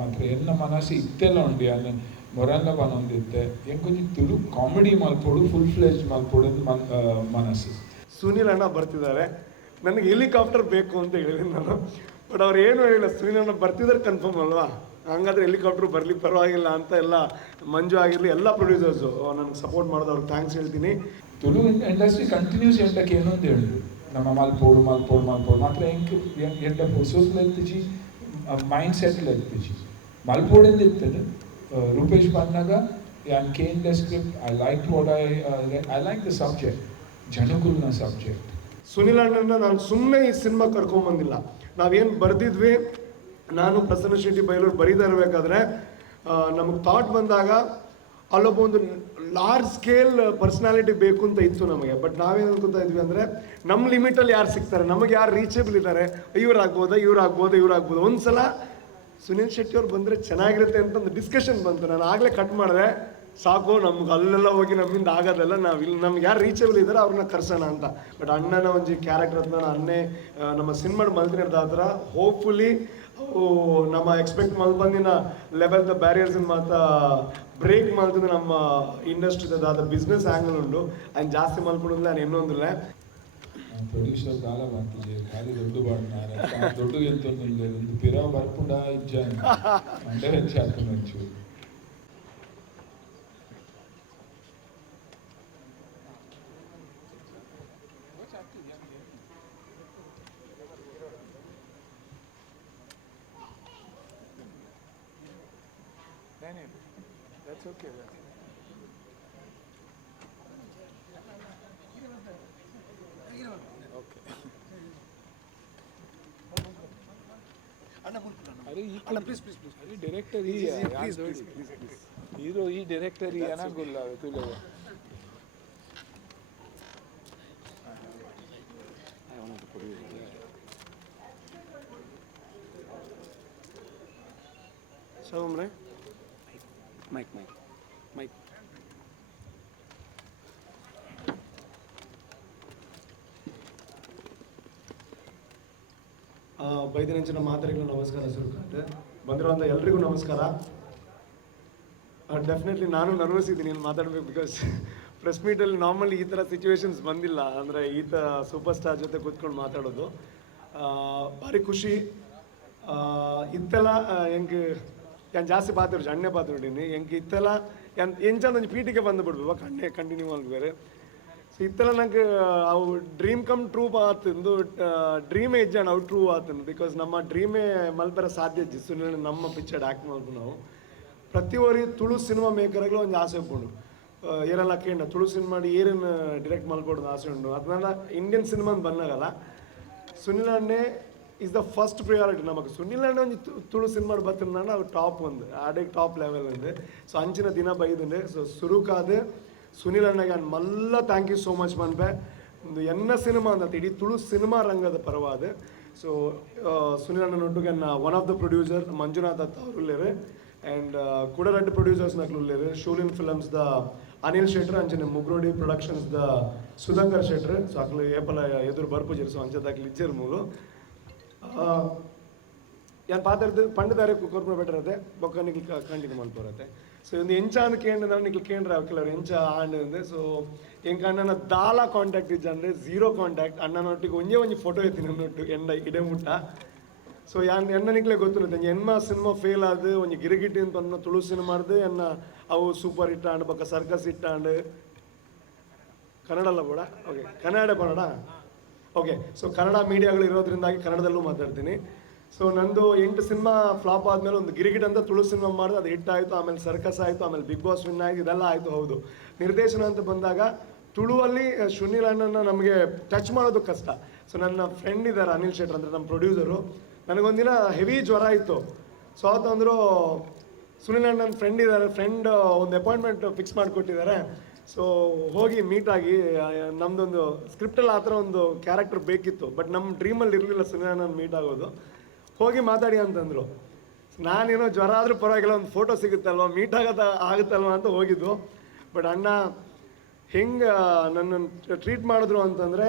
ಮಾತ್ರ ಎನ್ನ ಮನಸ್ಸು ಇತ್ತೆಲ್ಲ ಉಂಡು ಅನ್ನ ಮೊರಂಗ ಪನೊಂದಿತ್ತೆ ಹೆಂಗೆ ಕೊಂಚ ತುಳು ಕಾಮಿಡಿ ಮಲ್ಪೋಡು ಫುಲ್ ಫ್ಲೆಜ್ ಮಲ್ಪೋಡು ಮನಸ್ಸು. ಸುನಿಲ್ ಅಣ್ಣ ಬರ್ತಿದ್ದಾರೆ, ನನಗೆ ಹೆಲಿಕಾಪ್ಟರ್ ಬೇಕು ಅಂತ ಹೇಳಿದ್ದೀನಿ ನಾನು. ಬಟ್ ಅವ್ರು ಏನು ಹೇಳಿಲ್ಲ, ಸುನಿಲ್ ಅಣ್ಣ ಬರ್ತಿದ್ದಾರೆ ಕನ್ಫರ್ಮ್ ಅಲ್ವಾ, ಹಂಗಾದ್ರೆ ಹೆಲಿಕಾಪ್ಟರ್ ಬರ್ಲಿಕ್ಕೆ ಪರವಾಗಿಲ್ಲ ಅಂತ ಎಲ್ಲ ಮಂಜು ಆಗಿರಲಿ ಎಲ್ಲ ಪ್ರೊಡ್ಯೂಸರ್ಸು ನನಗೆ ಸಪೋರ್ಟ್ ಮಾಡೋದು ಅವ್ರಿಗೆ ಥ್ಯಾಂಕ್ಸ್ ಹೇಳ್ತೀನಿ. ತುಳು ಇಂಡಸ್ಟ್ರಿ ಕಂಟಿನ್ಯೂಸ್ ಎಂಟಕ್ಕೆ ಏನು ಅಂತ ಹೇಳಿದ್ರು, ನಮ್ಮ ಮಲ್ಪೋಡು ಮಾತ್ರ ಎಂಟ ಸೋಸ್ಲು ಎತ್ತಿಜಿ ಮೈಂಡ್ ಸೆಟ್ಲ್ ಎತ್ತಿಜಿ ಮಲ್ಪೋಡಿಂದ ಇರ್ತದೆ. ರೂಪೇಶ್ ಬಂದಾಗ ಯಾನ್ ಕೇನ್ the script, I like what I like the subject, ಜನಕುಲ್ನ ಸಬ್ಜೆಕ್ಟ್. ಸುನಿಲ್ ಅಣ್ಣನ ನಾನು ಸುಮ್ಮನೆ ಈ ಸಿನಿಮಾ ಕರ್ಕೊಂಬಂದಿಲ್ಲ, ನಾವೇನು ಬರೆದಿದ್ವಿ, ನಾನು ಪ್ರಸನ್ನ ಶೆಟ್ಟಿ ಬೈಲೂರು ಬರೀತಾ ಇರಬೇಕಾದ್ರೆ ನಮಗೆ ಥಾಟ್ ಬಂದಾಗ ಅಲ್ಲೊಬ್ಬ ಒಂದು ಲಾರ್ಜ್ ಸ್ಕೇಲ್ ಪರ್ಸ್ನಾಲಿಟಿ ಬೇಕು ಅಂತ ಇತ್ತು ನಮಗೆ. ಬಟ್ ನಾವೇನು ಅನ್ಕೋತಾ ಇದ್ವಿ ಅಂದರೆ ನಮ್ಮ ಲಿಮಿಟಲ್ಲಿ ಯಾರು ಸಿಗ್ತಾರೆ, ನಮಗೆ ಯಾರು ರೀಚೇಬಲ್ ಇದ್ದಾರೆ, ಇವ್ರಾಗ್ಬೋದು. ಒಂದು ಸಲ ಸುನಿಲ್ ಶೆಟ್ಟಿ ಅವ್ರು ಬಂದರೆ ಚೆನ್ನಾಗಿರುತ್ತೆ ಅಂತ ಒಂದು ಡಿಸ್ಕಷನ್ ಬಂತು. ನಾನು ಆಗಲೇ ಕಟ್ ಮಾಡಿದೆ, ಸಾಕು ನಮ್ಗೆ ಅಲ್ಲೆಲ್ಲ ಹೋಗಿ ನಮ್ಮಿಂದ ಆಗೋದಲ್ಲ, ನಮ್ಗೆ ಯಾರು ರೀಚೇಬಲ್ ಇದ್ದಾರೆ ಅವ್ರನ್ನ ಕರ್ಸೋಣ ಅಂತ. ಬಟ್ ಅಣ್ಣನ ಒಂದು ಕ್ಯಾರೆಕ್ಟರ್ ಹತ್ರ ಅನ್ನೇ ನಮ್ಮ ಸಿನಿಮಾಡ್ ಮಲ್ತಿನಿರ್ದ ಹತ್ರ ಹೋಪ್ಫುಲಿ ನಮ್ಮ ಎಕ್ಸ್ಪೆಕ್ಟ್ ಮಲ್ಬಂದಿನ ಲೆವೆಲ್ ದ ಬ್ಯಾರಿಯರ್ಸ್ ಮಾತ ಬ್ರೇಕ್ ಮಾಡ್ತಿದ್ದು ನಮ್ಮ ಇಂಡಸ್ಟ್ರಿದಾದ ಬಿಸ್ನೆಸ್ ಆ್ಯಂಗಲ್ ಉಂಟು. ఆయన ಜಾಸ್ತಿ ಮಲ್ಕೊಡೋದಿಲ್ಲ, ನಾನು ಇನ್ನೊಂದಿಲ್ಲ ಪ್ರೊಡ್ಯೂಸರ್ ಕಾಲ ಮಾಡ್ತಿದ್ದೆ ಖಾಲಿ ದೊಡ್ಡ ಬಾಡ್ನಾರ ದೊಡ್ಡ ಎಂತೊಂದು ಪಿರ ಬರ್ಪುಂಡ ಇಜ್ಜ ಅಂದ್ರೆ ಹೆಚ್ಚು ಹಾಕೊಂಡು ಹಂಚು. That's okay. Okay. अरे प्लीज अरे डायरेक्टर ही है प्लीज हीरो ही डायरेक्टर ही है ना गुल्ला तू लोग I want to produce सब हमरे Mike. ಬೈದಿನಂಚಿನ ಮಾತರಿಗಳು ನಮಸ್ಕಾರ. ಸುರುಕಾಟ್ ಬಂದಿರುವಂಥ ಎಲ್ರಿಗೂ ನಮಸ್ಕಾರ. ಡೆಫಿನೆಟ್ಲಿ ನಾನು ನರ್ವಸ್ ಇದ್ದೀನಿ ಇಲ್ಲಿ ಮಾತಾಡಬೇಕು, ಬಿಕಾಸ್ ಪ್ರೆಸ್ ಮೀಟಲ್ಲಿ ನಾರ್ಮಲಿ ಈ ಥರ ಸಿಚುವೇಶನ್ಸ್ ಬಂದಿಲ್ಲ. ಅಂದರೆ ಸೂಪರ್ ಸ್ಟಾರ್ ಜೊತೆ ಕೂತ್ಕೊಂಡು ಮಾತಾಡೋದು ಭಾರಿ ಖುಷಿ. ಇತ್ತೆಲ್ಲ ಹೆಂಗೆ ಜಾಸ್ತಿ ಪಾತ್ರ ಅಣ್ಣೆ ಪಾತ್ರ ನೋಡೀನಿ ಹೆಂಗೆ ಇತ್ತೆಲ್ಲ ಎಂಚಂದೊಂದು ಪೀಟಿಗೆ ಬಂದುಬಿಡ್ಬೇಕು ಕಣ್ಣೆ ಕಂಟಿನ್ಯೂ ಮಾಡ್ಬೇರೆ. ಸೊ ಇತ್ತೆಲ್ಲ ನಂಗೆ ಅವು ಡ್ರೀಮ್ ಕಮ್ ಟ್ರೂ ಆತಂದು ಡ್ರೀಮೇ ಇಜ್ಜಾಣ ಅವು ಟ್ರೂ ಆತಂದು. ಬಿಕಾಸ್ ನಮ್ಮ ಡ್ರೀಮೇ ಮಲ್ಪರ ಸಾಧ್ಯ ಇಜ್ಜಿ ಸುನಿಲ್ ನಮ್ಮ ಪಿಕ್ಚರ್ ಆ್ಯಕ್ಟ್ ಮಾಡ್ಬೋದು ನಾವು. ಪ್ರತಿಯೊರಿ ತುಳು ಸಿನಿಮಾ ಮೇಕರ್ಗಳು ಒಂದು ಆಸೆ ಉಂಟು, ಏನೆಲ್ಲ ಕೇಳ ತುಳು ಸಿನಿಮಾ ಏನೇನು ಡಿರೆಕ್ಟ್ ಮಲ್ಕೊಡೋದು ಆಸೆ ಉಂಟು. ಅದನ್ನೆಲ್ಲ ಇಂಡಿಯನ್ ಸಿನಿಮಾ ಬಂದಾಗಲ್ಲ ಸುನಿಲ್ ಅಣ್ಣೆ ಈಸ್ ದ ಫಸ್ಟ್ ಪ್ರಿಯಾರಿಟಿ ನಮಗೆ. ಸುನಿಲ್ ಅಣ್ಣ ಒಂದು ತುಳು ಸಿನಿಮಾ ಬರ್ತೀನಿ ಅವು ಟಾಪ್ ಒಂದು ಆಡೇ ಟಾಪ್ ಲೆವೆಲ್ ఉంది. ಸೊ ಅಂಚಿನ ದಿನ ಬೈದಂಡೆ ಸೊ ಸುರುಕಾದ ಸುನಿಲ್ ಅಣ್ಣಗೆ ನಾನು ಮಲ್ಲ ಥ್ಯಾಂಕ್ ಯು ಸೋ ಮಚ್ ಮನ್ಪೆ. ಒಂದು ಎನ್ನ ಸಿನಿಮಾ ಅಂತ ಇಡೀ ತುಳು ಸಿನಿಮಾ ರಂಗದ ಪರವಾದ. ಸೊ ಸುನಿಲ್ ಅಣ್ಣನೊಟ್ಟಿಗೆ one of the producer Manjunath ಅತ್ತ ಅವರು ಉಳ್ಳೇರು, ಆ್ಯಂಡ್ ಕೂಡ 2 ಪ್ರೊಡ್ಯೂಸರ್ಸ್ ನಕ್ಲು ಉಳ್ಳೇರು. ಶೂಲಿನ್ ಫಿಲಮ್ಸ್ ದ ಅನಿಲ್ ಶೆಟ್ರ್, ಅಂಚನೆ Mugrodi productions the Sudhakar Shettar. So ಅಕ್ಲು ಏಪಲ ಎದುರು ಬರ್ಪುಜರು. ಸೊ ಅಂಚದಾಕ್ಲು ಇಜ್ಜರು ಮೂಲು ಯಾರು ಪಾತ್ರದ ಪಂಡದಾರೆ ಕೊರ್ಪುರ ಬೆಟರ್ ಅದೇ ಬೊಕ್ಕ ನಿಕ್ಲು ಕಂಟಿನ್ಯೂ ಮಾಡ್ಬೋರತ್ತೆ. ಸೊ ಒಂದು ಎಂಚ ಅಂದ್ ಕೇಂದ್ರ ನಿಕ್ಲು ಕೇಂದ್ರ ಕೆಲವರು ಎಂಚ ಆಂಡ್ ಅಂದೆ. ಸೊ ಎಂಕ ಅಣ್ಣನ ದಾಲ ಕಾಂಟ್ಯಾಕ್ಟ್ ಇಜ್ಜ ಅಂದರೆ 0 ಕಾಂಟ್ಯಾಕ್ಟ್. ಅಣ್ಣನೊಟ್ಟಿಗೆ ಒಂಜೆ ಫೋಟೋ ಎತ್ತೀನಿ ನನ್ನೊಟ್ಟು ಎಂಡ ಇಡೆ ಮುಟ್ಟ. ಸೊ ಎಣ್ಣ ನಿಕ್ಲೆ ಗೊತ್ತಿರುತ್ತೆ ಎನ್ನ ಸಿನಿಮಾ ಫೇಲ್ ಆದ ಒಂದು ಗಿರಿಗಿಟ್ಟಿ ಅಂತ ಅನ್ನ ತುಳು ಸಿನಿಮಾರ್ದು ಎನ್ನ ಅವು ಸೂಪರ್ ಹಿಟ್ ಆಂಡ್ ಬೊಕ್ಕ ಸರ್ಕಸ್ ಹಿಟ್ ಆಂಡ್ ಕನ್ನಡಲ್ಲ ಕೂಡ okay Kannada Kannada okay. So Kannada ಮೀಡಿಯಾಗಳು ಇರೋದ್ರಿಂದಾಗಿ ಕನ್ನಡದಲ್ಲೂ ಮಾತಾಡ್ತೀನಿ. ಸೊ ನಂದು 8 ಸಿನಿಮಾ ಫ್ಲಾಪ್ ಆದಮೇಲೆ ಒಂದು ಗಿರಿಗಿಟ್ ಅಂತ ತುಳು ಸಿನಿಮಾ ಮಾಡಿದೆ, ಅದು ಹಿಟ್ ಆಯಿತು. ಆಮೇಲೆ ಸರ್ಕಸ್ ಆಯಿತು, ಆಮೇಲೆ ಬಿಗ್ ಬಾಸ್ ವಿನ್ ಆಗಿ ಇದೆಲ್ಲ ಆಯಿತು. ಹೌದು, ನಿರ್ದೇಶನ ಅಂತ ಬಂದಾಗ ತುಳುವಲ್ಲಿ ಸುನಿಲ್ ಅಣ್ಣನ ನಮಗೆ ಟಚ್ ಮಾಡೋದು ಕಷ್ಟ. ಸೊ ನನ್ನ ಫ್ರೆಂಡ್ ಇದ್ದಾರೆ ಅನಿಲ್ ಶೆಟ್ರ್ ಅಂದರೆ ನಮ್ಮ ಪ್ರೊಡ್ಯೂಸರು. ನನಗೊಂದಿನ ಹೆವಿ ಜ್ವರ ಇತ್ತು. ಸೊ ಅವತ್ತಂದರು ಸುನಿಲ್ ಅಣ್ಣನ ಫ್ರೆಂಡ್ ಇದ್ದಾರೆ, ಫ್ರೆಂಡ್ ಒಂದು ಅಪಾಯಿಂಟ್ಮೆಂಟ್ ಫಿಕ್ಸ್ ಮಾಡಿಕೊಟ್ಟಿದ್ದಾರೆ. ಸೊ ಹೋಗಿ ಮೀಟಾಗಿ ನಮ್ಮದೊಂದು ಸ್ಕ್ರಿಪ್ಟಲ್ಲಿ ಆ ಥರ ಒಂದು ಕ್ಯಾರೆಕ್ಟರ್ ಬೇಕಿತ್ತು, ಬಟ್ ನಮ್ಮ ಡ್ರೀಮಲ್ಲಿ ಇರಲಿಲ್ಲ ಸುನಿಲ್ ಅಣ್ಣನ ಮೀಟ್ ಆಗೋದು. ಹೋಗಿ ಮಾತಾಡಿ ಅಂತಂದರು. ನಾನೇನೋ ಜ್ವರ ಆದರೂ ಪರವಾಗಿಲ್ಲ, ಒಂದು ಫೋಟೋ ಸಿಗುತ್ತಲ್ವ, ಮೀಟ್ ಆಗುತ್ತಲ್ವ ಅಂತ ಹೋಗಿದ್ದು. ಬಟ್ ಅಣ್ಣ ಹೆಂಗೆ ನನ್ನನ್ನು ಟ್ರೀಟ್ ಮಾಡಿದ್ರು ಅಂತಂದರೆ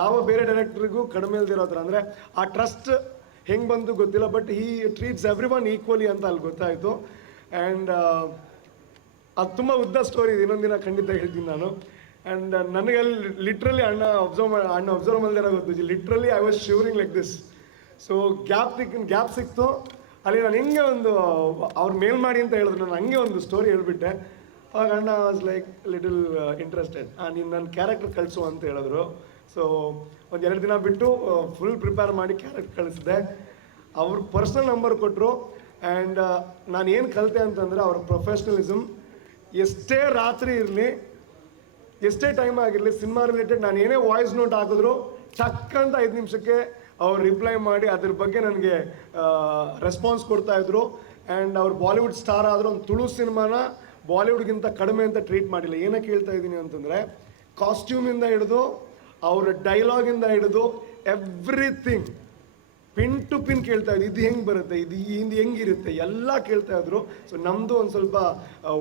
ಯಾವ ಬೇರೆ ಡೈರೆಕ್ಟ್ರಿಗೂ ಕಡಿಮೆ ಇಲ್ದಿರೋ ಥರ. ಅಂದರೆ ಆ ಟ್ರಸ್ಟ್ ಹೆಂಗೆ ಬಂತು ಗೊತ್ತಿಲ್ಲ, but he treats every one equally ಅಂತ ಅಲ್ಲಿ ಗೊತ್ತಾಯಿತು. ಆ್ಯಂಡ್ ಅದು ತುಂಬ ಉದ್ದ ಸ್ಟೋರಿ ಇದೆ, ಇನ್ನೊಂದಿನ ಖಂಡಿತ ಹೇಳ್ತೀನಿ ನಾನು. ಆ್ಯಂಡ್ ನನಗೆ ಅಲ್ಲಿ ಲಿಟ್ರಲಿ ಅಣ್ಣ ಅಬ್ಸರ್ವ್ ಮಾಡಿದಾರ ಗೊತ್ತು, literally I was shivering like this. So gap ಸಿಕ್ತು ಅಲ್ಲಿ. ನಾನು ಹೆಂಗೆ ಒಂದು ಅವ್ರು ಮೇಲ್ ಮಾಡಿ ಅಂತ ಹೇಳಿದ್ರು, ನಾನು ಹಂಗೆ ಒಂದು ಸ್ಟೋರಿ ಹೇಳ್ಬಿಟ್ಟೆ. ಅವಾಗ ಅಣ್ಣ ವಾಸ್ ಲೈಕ್ ಲಿಟಲ್ ಇಂಟ್ರೆಸ್ಟೆಡ್. ನೀನು ನನ್ನ ಕ್ಯಾರೆಕ್ಟರ್ ಕಳಿಸು ಅಂತ ಹೇಳಿದ್ರು. ಸೊ ಒಂದು 2 ದಿನ ಬಿಟ್ಟು ಫುಲ್ ಪ್ರಿಪೇರ್ ಮಾಡಿ ಕ್ಯಾರೆಕ್ಟರ್ ಕಳಿಸಿದೆ. ಅವ್ರ ಪರ್ಸ್ನಲ್ ನಂಬರ್ ಕೊಟ್ಟರು. ಆ್ಯಂಡ್ ನಾನು ಏನು ಕಲಿತೆ ಅಂತಂದರೆ ಅವ್ರ ಪ್ರೊಫೆಷ್ನಲಿಸಮ್. ಎಷ್ಟೇ ರಾತ್ರಿ ಇರಲಿ, ಎಷ್ಟೇ ಟೈಮ್ ಆಗಿರಲಿ, ಸಿನಿಮಾ ರಿಲೇಟೆಡ್ ನಾನು ಏನೇ ವಾಯ್ಸ್ ನೋಟ್ ಹಾಕಿದ್ರು ಚಕ್ಕಂತ 5 ನಿಮಿಷಕ್ಕೆ ಅವ್ರು ರಿಪ್ಲೈ ಮಾಡಿ ಅದ್ರ ಬಗ್ಗೆ ನನಗೆ ರೆಸ್ಪಾನ್ಸ್ ಕೊಡ್ತಾಯಿದ್ರು. ಆ್ಯಂಡ್ ಅವ್ರು ಬಾಲಿವುಡ್ ಸ್ಟಾರ್ ಆದರೂ ಒಂದು ತುಳು ಸಿನಿಮಾನ ಬಾಲಿವುಡ್ಗಿಂತ ಕಡಿಮೆ ಅಂತ ಟ್ರೀಟ್ ಮಾಡಿಲ್ಲ. ಏನಕ್ಕೆ ಹೇಳ್ತಾ ಇದ್ದೀನಿ ಅಂತಂದರೆ, ಕಾಸ್ಟ್ಯೂಮಿಂದ ಹಿಡಿದು ಅವರ ಡೈಲಾಗಿಂದ ಹಿಡಿದು ಎವ್ರಿಥಿಂಗ್ ಪಿನ್ ಟು ಪಿನ್ ಕೇಳ್ತಾ ಇದ್ರು. ಇದು ಹೆಂಗೆ ಬರುತ್ತೆ, ಇದು ಹೆಂಗಿರುತ್ತೆ ಎಲ್ಲ ಕೇಳ್ತಾ ಇದ್ರು. ಸೊ ನಮ್ಮದು ಒಂದು ಸ್ವಲ್ಪ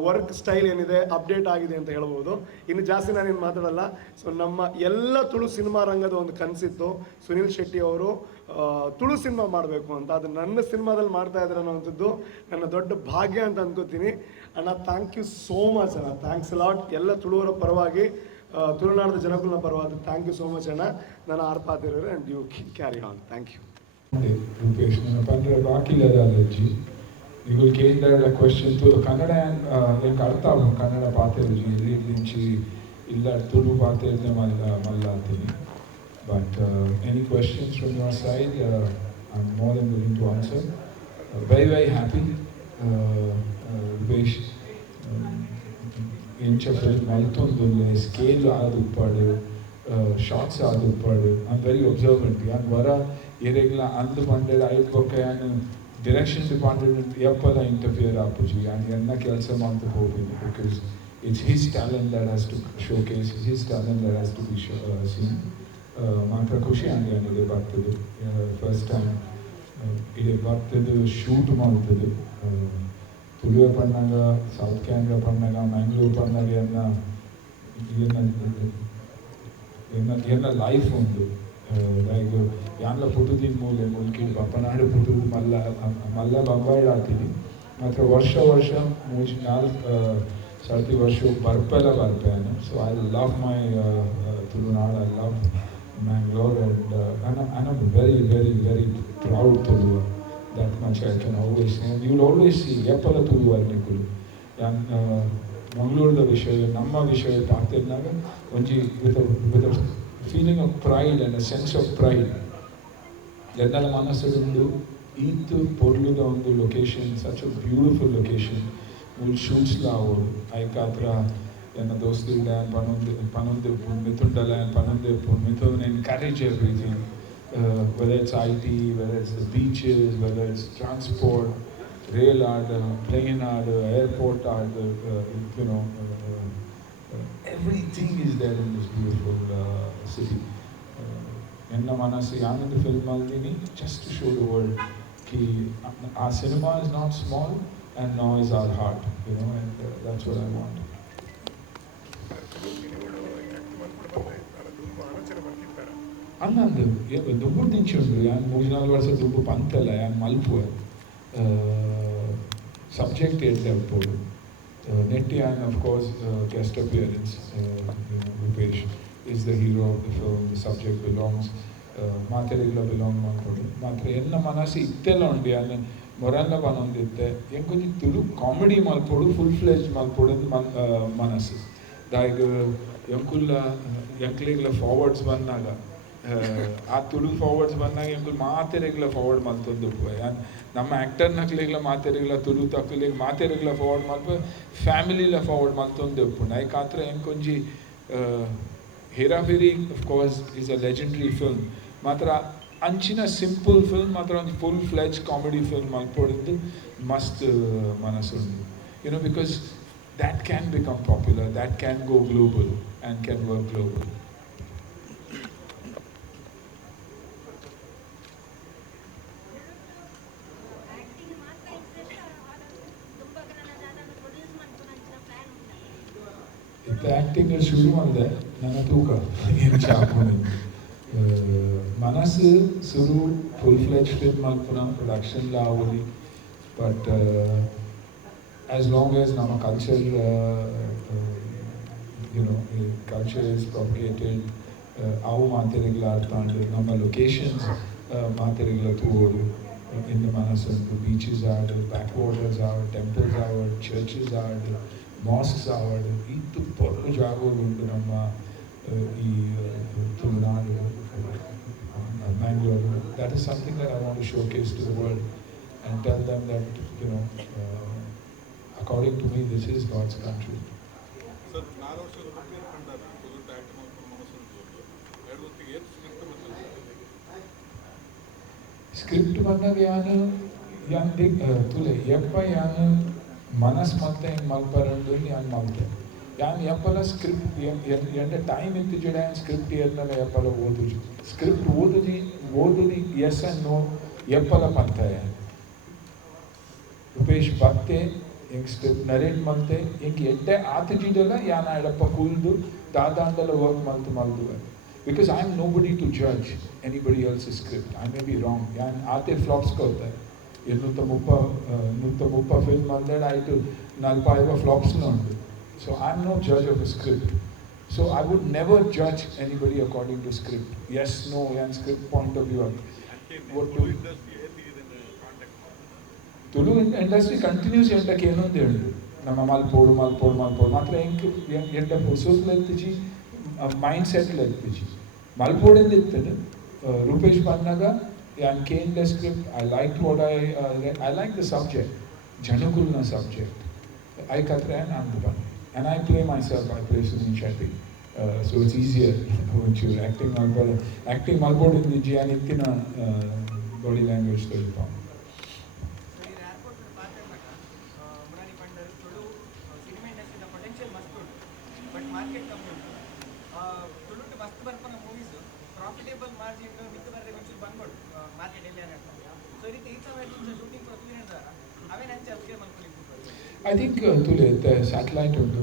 ವರ್ಕ್ ಸ್ಟೈಲ್ ಏನಿದೆ ಅಪ್ಡೇಟ್ ಆಗಿದೆ ಅಂತ ಹೇಳ್ಬೋದು. ಇನ್ನು ಜಾಸ್ತಿ ನಾನೇನು ಮಾತಾಡಲ್ಲ. ಸೊ ನಮ್ಮ ಎಲ್ಲ ತುಳು ಸಿನಿಮಾ ರಂಗದ ಒಂದು ಕನಸಿತ್ತು, ಸುನಿಲ್ ಶೆಟ್ಟಿ ಅವರು ತುಳು ಸಿನಿಮಾ ಮಾಡಬೇಕು ಅಂತ. ಅದು ನನ್ನ ಸಿನಿಮಾದಲ್ಲಿ ಮಾಡ್ತಾ ಇದ್ದಾರೆ ಅನ್ನೋವಂಥದ್ದು ನನ್ನ ದೊಡ್ಡ ಭಾಗ್ಯ ಅಂತ ಅಂದ್ಕೋತೀನಿ. ಅಣ್ಣ ಥ್ಯಾಂಕ್ ಯು ಸೋ ಮಚ್ ಅಣ್ಣ, ಥ್ಯಾಂಕ್ಸ್ ಲಾಟ್. ಎಲ್ಲ ತುಳುವರ ಪರವಾಗಿ, ತುಳುನಾಡದ ಜನಗಳ ಪರವಾಗಿ ಥ್ಯಾಂಕ್ ಯು ಸೋ ಮಚ್ ಅಣ್ಣ. ನಾನು ಆರ್ಪಾತಿರೋರು and you carry on. Thank you. Rupesh ನನ್ನ ಪಂಡ್ರೆ ಬಾಕಿಲ್ಲದಾಲಜ್ಜಿ ಈಗ ಕೇಳಿದ ಕ್ವಶನ್ ಕನ್ನಡ ಏನು ಅರ್ಥ ಕನ್ನಡ ಪಾತೆರುಜಿ ಎಲ್ಲಿ ಇಲ್ಲಿಂಚಿ ಇಲ್ಲ ತುಳು ಪಾತೆರ್ದೆ ಮಲ್ಲಾತೀನಿ. But any questions from your side I am more than willing to answer. Very happy Rupesh ಎಂಚ ಫಿಲ್ಮ್ ಮಲ್ತೊಂದುಲ್ಲೆ ಸ್ಕೇಲ್ ಆದ ಉಪ್ಪಾಡು ಶಾರ್ಟ್ಸ್ ಆದ ಉಪ್ಪಾಡು. I am very observant. ಯಾನ್ ವರ ಏರೆಗ್ಲ ಅಂದು ಪಂಡೆದ ಐಪೊಕ್ಕ ಯಾನು ಡೈರೆಕ್ಷನ್ ಡಿಪಾರ್ಟ್ಮೆಂಟ್ ಎಪ್ಪಲ ಇಂಟರ್ಫಿಯರ್ ಆಪುಜಿ ಯಾನ್ ಎನ್ನ ಕೆಲಸ ಮಾಡ್ತಾ ಹೋಗ್ತೀನಿ. Because it's his talent that has to showcase, his talent that has to be seen. ಮಾತ್ರ ಖುಷಿ ಹಂಗೆ ಇದೆ ಬರ್ತದೆ. ಫಸ್ಟ್ ಟೈಮ್ ಇದೆ ಬರ್ತದೆ ಶೂಟ್ ಮಾಡ್ತದೆ. ತುಳುವೆ ಪಣ್ಣಾಗ, ಸೌತ್ ಕ್ಯಾನ್ರಾ ಪಣ್ಣಾಗ, ಮ್ಯಾಂಗ್ಳೂರ್ ಪಣ್ಣಾಗ ಎನ್ನ ಲೈಫ್ ಉಂಟು. ಲೈಕ್ ಯಾನ್ಲ ಪುಟುದಿನ ಮೂಲೆ ಮುಲ್ಕಿಡ್ ಬಪ್ಪನಾಡು ಪುಟುದು ಮಲ್ಲ ಬಂಬಾಯ್ಡ್ ಆಗ್ತೀನಿ. ಮಾತ್ರ ವರ್ಷ 3-4 ಸರ್ತಿ ವರ್ಷ ಬರ್ಪೆಲ್ಲ ಬರ್ಪೇನು. So I love my Tulunadu, I love Mangalore, and I'm very, very, very proud Tuluva. That much I can always say. And you will always see Yappala Tuluva Nikulu. And Mangalore Vishaya, Namma Vishaya Pathirnaga, with a feeling of pride and a sense of pride. Yadala Manasadundu, Eethu Porluga on the location, such a beautiful location. We'll shoot Slavo, Aikatra. And those things that Panundepur, Mithundala and Panundepur, Mithun encourage everything, whether it's IT, whether it's the beaches, whether it's transport, rail order, plane order, airport order, everything is there in this beautiful city. Enna manasi aanand film aldini, just to show the world ki our cinema is not small and nor is our heart, and that's what I want. ಅನ್ನಂದು ದುಬ್ಬು ದಿಂಚುಂಡು ಯಾನ್ 3-4 ವರ್ಷ ದುಬ್ಬು ಪಂತಲ್ಲ ಯಾನ್ ಮಲ್ಪುವ subject ಹೇಳ್ತಾ ಇರ್ಬೋದು. ನೆಟ್ಟಿ and of course guest appearance Rupesh is the hero of the film. The subject belongs ಮಾತೆರೆಗ್ಲ belong ಮಾಡ್ಕೊಂಡು ಮಾತ್ರ ಎನ್ನ ಮನಸ್ಸು ಇತ್ತೆಲ್ಲ ಉಂಡು. ಯಾನ್ ಮೊರಲ್ಲ ಪನೊಂದಿತ್ತೆ ಹೆಂಗೆ ಕೊಂಚ ತುಳು ಕಾಮಿಡಿ ಮಲ್ಪೋಡು, ಫುಲ್ ಫ್ಲೆಜ್ ಮಲ್ಪೋಡು ಮನಸ್ಸು. ದಾಯಿಗ ಎಂಕ್ಲಿಗ್ಲ ಫಾರ್ವರ್ಡ್ಸ್ ಬಂದಾಗ ಆ ತುಳು ಫಾರ್ವರ್ಡ್ಸ್ ಬಂದಾಗ ಎಂಕುಲ್ ಮಾತೆರೆಗ್ಲ ಫಾರ್ವರ್ಡ್ ಮಲ್ತೊಂದು ನಮ್ಮ ಆ್ಯಕ್ಟರ್ನಕ್ಲಿಗ್ಲ ಮಾತೆರೆಗ್ಲ ತುಳು ತಕ್ಕಲಿಗೆ ಮಾತೆರೆಗ್ಲ ಫಾರ್ವರ್ಡ್ ಮಲ್ಪ ಫ್ಯಾಮಿಲಿಲ ಫಾರ್ವರ್ಡ್ ಮಲ್ತೊಂದು ಉಪ್ಪುಂಡು. ಐಕ್ ಆತ್ರ ಎಂಕೊಂಜಿ Hera Pheri of course is a legendary film. ಮಾತ್ರ ಅಂಚಿನ ಸಿಂಪಲ್ ಫಿಲ್ಮ್ ಮಾತ್ರ ಒಂದು ಫುಲ್ ಫ್ಲೆಜ್ ಕಾಮಿಡಿ ಫಿಲ್ಮ್ ಮಲ್ಪೊಡಿದ್ದು ಮಸ್ತ್ ಮನಸ್ಸುಂಡು. Because that can become popular, that can go global and can work global. Acting ಶುರು ಮಾಡಿದೆ ನನ್ನ ತೂಕ ಏನು ಚಾಪುನಿ ಮನಸ್ಸು ಶುರು full-fledged film malpuna production la avuli, but as long as nama culture culture is propagated, avu maatirigla arthandu nama locations maatirigla thuodu in the manasandu beaches are backwaters are temples are churches are mosques are ittu porru jagolu undu nama ಈ Tulunadu Bangalore. That is something that I want to showcase to the world and tell them that, according to me, this is God's country. Sir, 4 ವರ್ಷದ ಬಗ್ಗೆ ಕಂಡಾರ Covid act ಮಾಡ್ಕೊಂಡು ಮನಸ್ಸನ್ನು ಎರಡು ಹೊತ್ತಿಗೆ script ಬಂದಿಲ್ಲ script ಬಂದಾಗ ತುಲೆ ಯಪ್ಪ ಯಾನು ಮನಸ್ ಮತ್ತೆ ಹೆಂಗೆ ಮಲ್ಪರಂಡು ಯಾನು ಮಲ್ತೆ ಯಾನು ಎಪ್ಪಲ ಸ್ಕ್ರಿಪ್ಟ್ ಎಂಡ ಟೈಮ್ ಇತ್ತು ಜಡ ಸ್ಕ್ರಿಪ್ಟ್ ಏರ್ನಲ್ಲ ಎಪ್ಪಲ ಓದುಜಿ ಸ್ಕ್ರಿಪ್ಟ್ ಓದುದಿ ಎಸ್ ಅಂಡ್ ನೋ ಎಪ್ಪಲ ಪಂತಾಯ ರೂಪೇಶ್ ಭಕ್ತೆ ಹೆಂಗೆ ಸ್ಕ್ರಿಪ್ಟ್ ನರೇಟ್ ಮಲ್ತೆ ಹೆಂಗೆ ಎಡ್ಡೆ ಆತಜಿಡಲ್ಲ ಯಾನ ಎಡಪ್ಪ ಕೂಲ್ದು ದಾದಾಂಡಲ ವರ್ಕ್ ಮಲ್ತು because I am nobody to judge anybody else's script. I may be wrong. ಯಾನ್ ಆತೆ ಫ್ಲಾಪ್ಸ್ ಕೊಡ್ತಾರೆ ನೂತ ಮುಪ್ಪ ಫಿಲ್ಮ್ ಅಂದೇಳಿ ಆಯಿತು 4-5 ಫ್ಲಾಪ್ಸ್ನೂ ಉಂಟು. So I am no judge of a script. So I would never judge anybody according to script. Yes, no, and script point of view. What do Tulu industry continues ಎಂಟಕ್ಕೆ ಏನು ಅಂತ ಹೇಳಿದ್ರು ನಮ್ಮ ಮಲ್ಪೋಡು ಮಾತ್ರ ಎಂಟ ಹೊಸೋದ್ಲೆತ್ತಿಜಿ ಮೈಂಡ್ ಸೆಟ್ಲೆತ್ತಿಜಿ ಮಲ್ಪೋಡಿಂದ ಇರ್ತದೆ ರೂಪೇಶ್ ಬಂದಾಗ ಯಾನ್ ಕೇನ್ the script I like the subject ಜನಗುಲ್ನ ಸಬ್ಜೆಕ್ಟ್ ಐಕತ್ರೆ ನಾನು ಬಂದೆ and I play myself, I play Sunil Shetty, so it's easier once acting malpod in the jiyanittina body language to it. I think the satellite undu,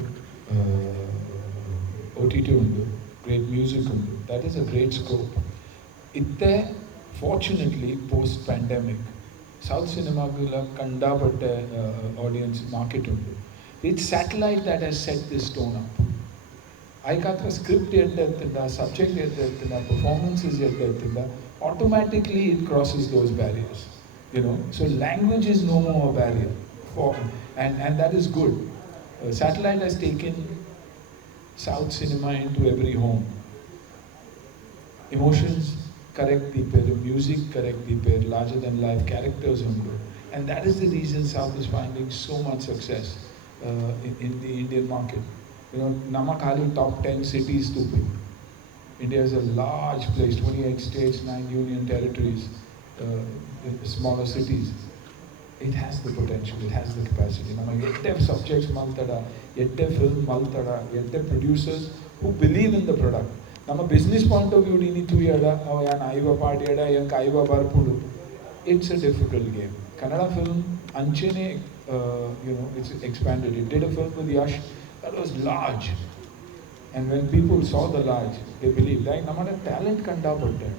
OTT undu, great music undu. That is a great scope. Itte fortunately post-pandemic, South cinema gula kandapatte audience market undu. It's satellite that has set this tone up. Aikatra script yedda, subject yedda, performances yedda, automatically it crosses those barriers. So language is no more a barrier for. And that is good. Satellite has taken South cinema into every home. Emotions correct the pair, music correct the pair, larger than life characters undu. And that is the reason South is finding so much success in the Indian market. Namakali top 10 cities to pick. India is a large place, 28 states, 9 union territories, smaller cities. It has the potential, it has the capacity. Nama yette subjects maltada, yette film maltada, yette producers who believe in the product. Nama business point of view dini tuyada, yan aiva party yada, yan kaiva barpudu. It's a difficult game. Kannada film anchene, it's expanded. It did a film with Yash that was large, and when people saw the large, they believed. Like namada talent kanda patte,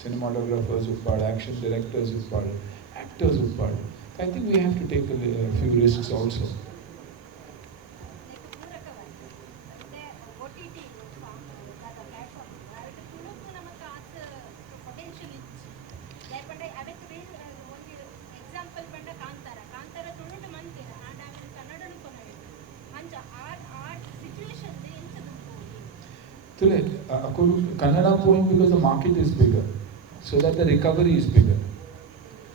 cinematographers uppad, action directors uppad, actors uppad. I think we have to take a few risks also. Kannada point because the market is bigger, so that the recovery is bigger.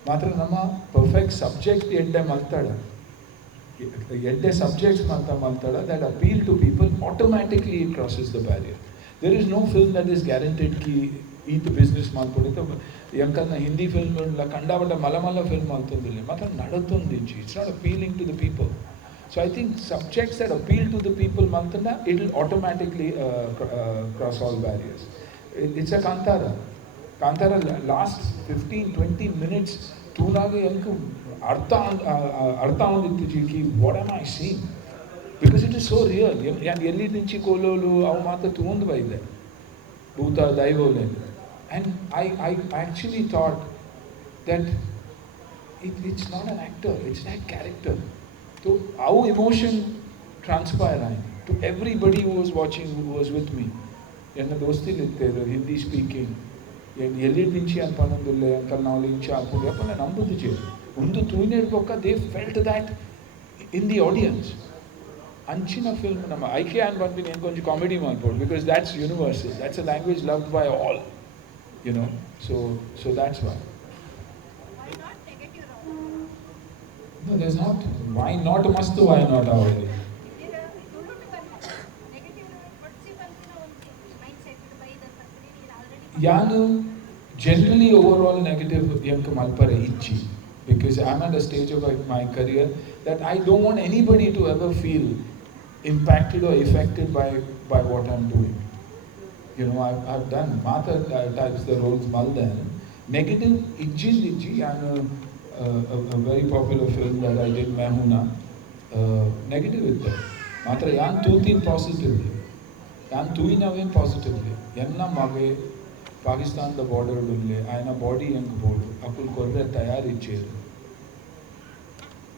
ಮಾತ್ರ ನಮ್ಮ perfect subject ಎಡ್ಡೆ ಮಲ್ತಾಡ ಎಡ್ಡೆ subjects ಮಲ್ತಾಡ that appeal to people automatically it crosses the barrier. There is no film that is guaranteed ಕಿ ಈತ್ business ಮಾಡ್ಕೊಡಿತ್ತು ಎಂಕಲ್ನ ಹಿಂದಿ ಫಿಲ್ಮ್ ಕಂಡಾಬಟ್ಟ ಮಲ ಫಿಲ್ಮ್ ಮಾಡ್ತಂದಿಲ್ಲ ಮಾತ್ರ ನಡತ್ತೊಂದಿಜ್ಜಿ it's not appealing to the people. So I think subjects that appeal to the people ಮಾಡ್ತಂದ it will automatically cross all barriers. It's a Kantara last 15-20 minutes ತೂನಾಗ ಎಂಕ ಅರ್ಥ ಒಂದಿತ್ತು what am I seeing because it is so real. ಎಲ್ಲಿ ನಿಂಚಿ ಕೋಲೋಲು ಅವು ಮಾತ್ರ ತಗೊಂಡು ಬೈದೆ ಭೂತ ದೈವೋಲೆ. And I actually thought that it's not an actor, it's that character. So how emotion transpire to everybody who was watching, who was with me. Yenna dosti litte, Hindi speaking. Yelli dinchi an panandulle, ankal nauli chapu, yapana nambudu je. Undu tuine boka, they felt that in the audience. Anchina film nama. I can't but be konju comedy malpod because that's universal. That's a language loved by all. So that's why. Why not negative role? No, there's not. Why not mastu? Why not avadi? Negative mindset by the person already. Yanu generally overall negative yank malpare ichi because I'm at a stage of my career that I don't want anybody to ever feel impacted or affected by what I'm doing. I've done Mata types the roles Maldan. Negative Ijji, I'm a very popular film that I did, Mehuna. Negative with that. Matra Yan Tutin positively. Yan Tuinavin positively. Yanna Mage, Pakistan the border dulle, Aina body yank board, Apul Korre Tayari chair.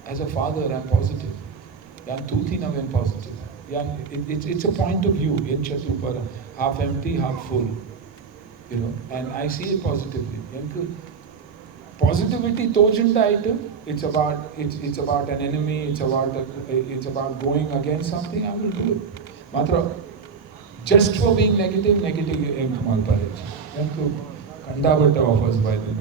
As a father, I'm positive. Yan Tutinavin positive. It's a point of view. Half empty, half full. And I see it positively. Positivity tojinda item. It's about an enemy. It's about going against something. I will do it. Matra, just for being negative malpare. Kandavata offers by them,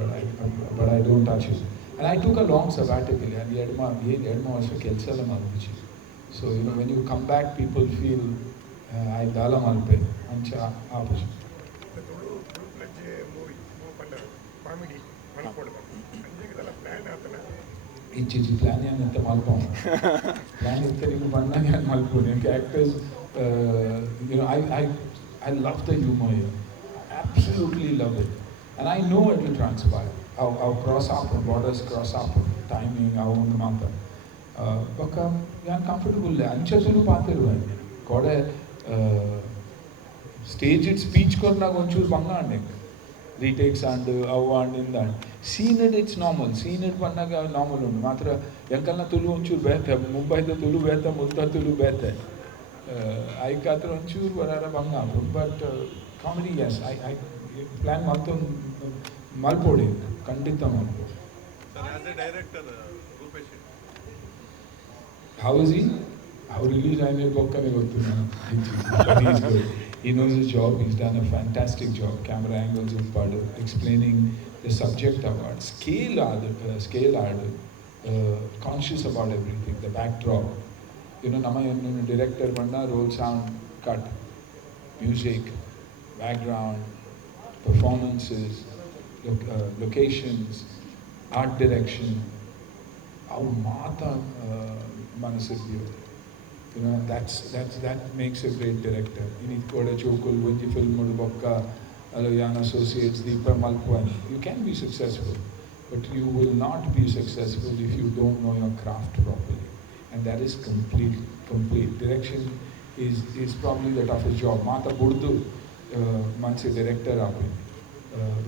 but I don't touch it. And I took a long sabbatical. And Edma also kelsala malpichi. So, when you come back, people feel, I dala malpe, ancha opposite. Ichi plan yan anta malpam. Plan ittariku banna yan malpone. Actors, I love the humor here. I absolutely love it. And I know it will transpire. How cross up, borders cross up, timing, how on mata. Baka yan comfortable le ancha tulu paatiruva kode staged speech korna gonchur banga ande retakes and and in that scene it's normal scene it pannaga normal undu matra yankalna tulu onchur bethe Mumbai da tulu bethe mutta tulu bethe I katra onchur varara banga but comedy yes I plan malton malpode kandita malpode. Sir, as a director, Rupesh. How is he? How release I made book but he's good. He knows his job. He's done a fantastic job. Camera angles is part of explaining the subject of art. Scale art, conscious about everything. The backdrop. Nama director banna roll sound cut, music, background, performances, locations, art direction. How mata manasibyo. That makes a great director. You need Koda Chokul, Vunji Film Mudubakka, Alayan Associates, Deepa Malpwan. You can be successful, but you will not be successful if you don't know your craft properly. And that is complete. Direction is probably the toughest job. Mata Burdu, manse director api,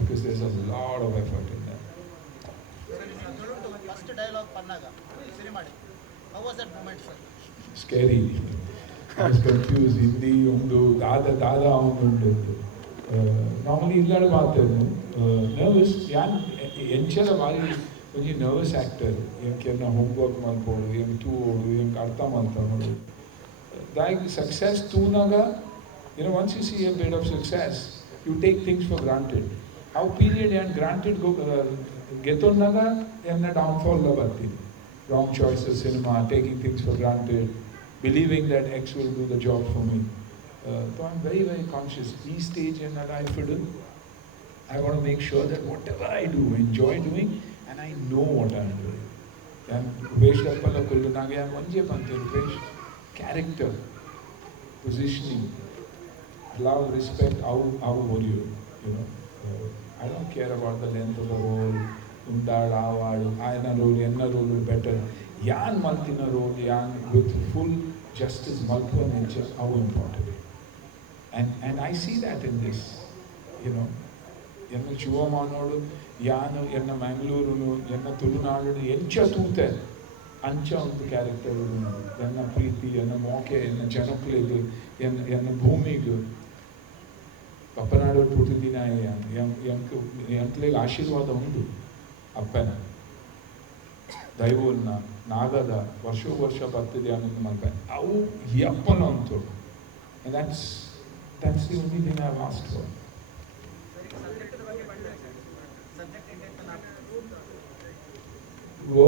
because there's a lot of effort in that. First dialogue pannaga, Sirimadi. How was that moment, sir? Scary. I was confused. Hindi, Undu, Dada, Undu. Normally, illadu maatadu. Nervous. Enchela vari konji nervous actor. Yenna homework malpodu, yen tu odu, yen artha maltanu. Like success tunaga, once you see a bit of success, you take things for granted. How period and granted go getonnaga yenna downfall la batti. Wrong choices, cinema, taking things for granted, believing that X will do the job for me. So I'm very, very conscious. Each stage in that I want to make sure that whatever I do, enjoy doing, and I know what I'm doing. And Upesh Kalpala Kullanaga, Upesh, character, positioning, love, respect, how were you? I don't care about the length of the role. Ayana role, Yenna role better. Yan Maltina role, Yan with full justice, Malpua nature, how important. And I see that in this. Yenna Chuva Manodu, ಯಾನು ಎನ್ನ ಮ್ಯಾಂಗ್ಳೂರು ಎನ್ನ ತುಳುನಾಡು ಎಂಚ ತೂತೆ ಅಂಚ ಒಂದು character ಎನ್ನ ಪ್ರೀತಿ ಎನ್ನ ಮೋಕೆ ಎನ್ನ ಜನಕ್ಲಿಗೆ ಎನ್ನ ಭೂಮಿಗೆ ಪಪ್ಪನಾಡು ಪುಟ್ಟಿದಿನ ಎಂಕ್ಲಿಗೆ ಆಶೀರ್ವಾದ ಉಂಟು ಅಪ್ಪನ ದೈವನ್ನ ನಾಗದ ವರ್ಷ ಬರ್ತದೆ ಅನ್ನೋದು ಮಲ್ಪೆ ಅವು ಅಪ್ಪನ ಅಂತು that's the only thing I've asked for. वो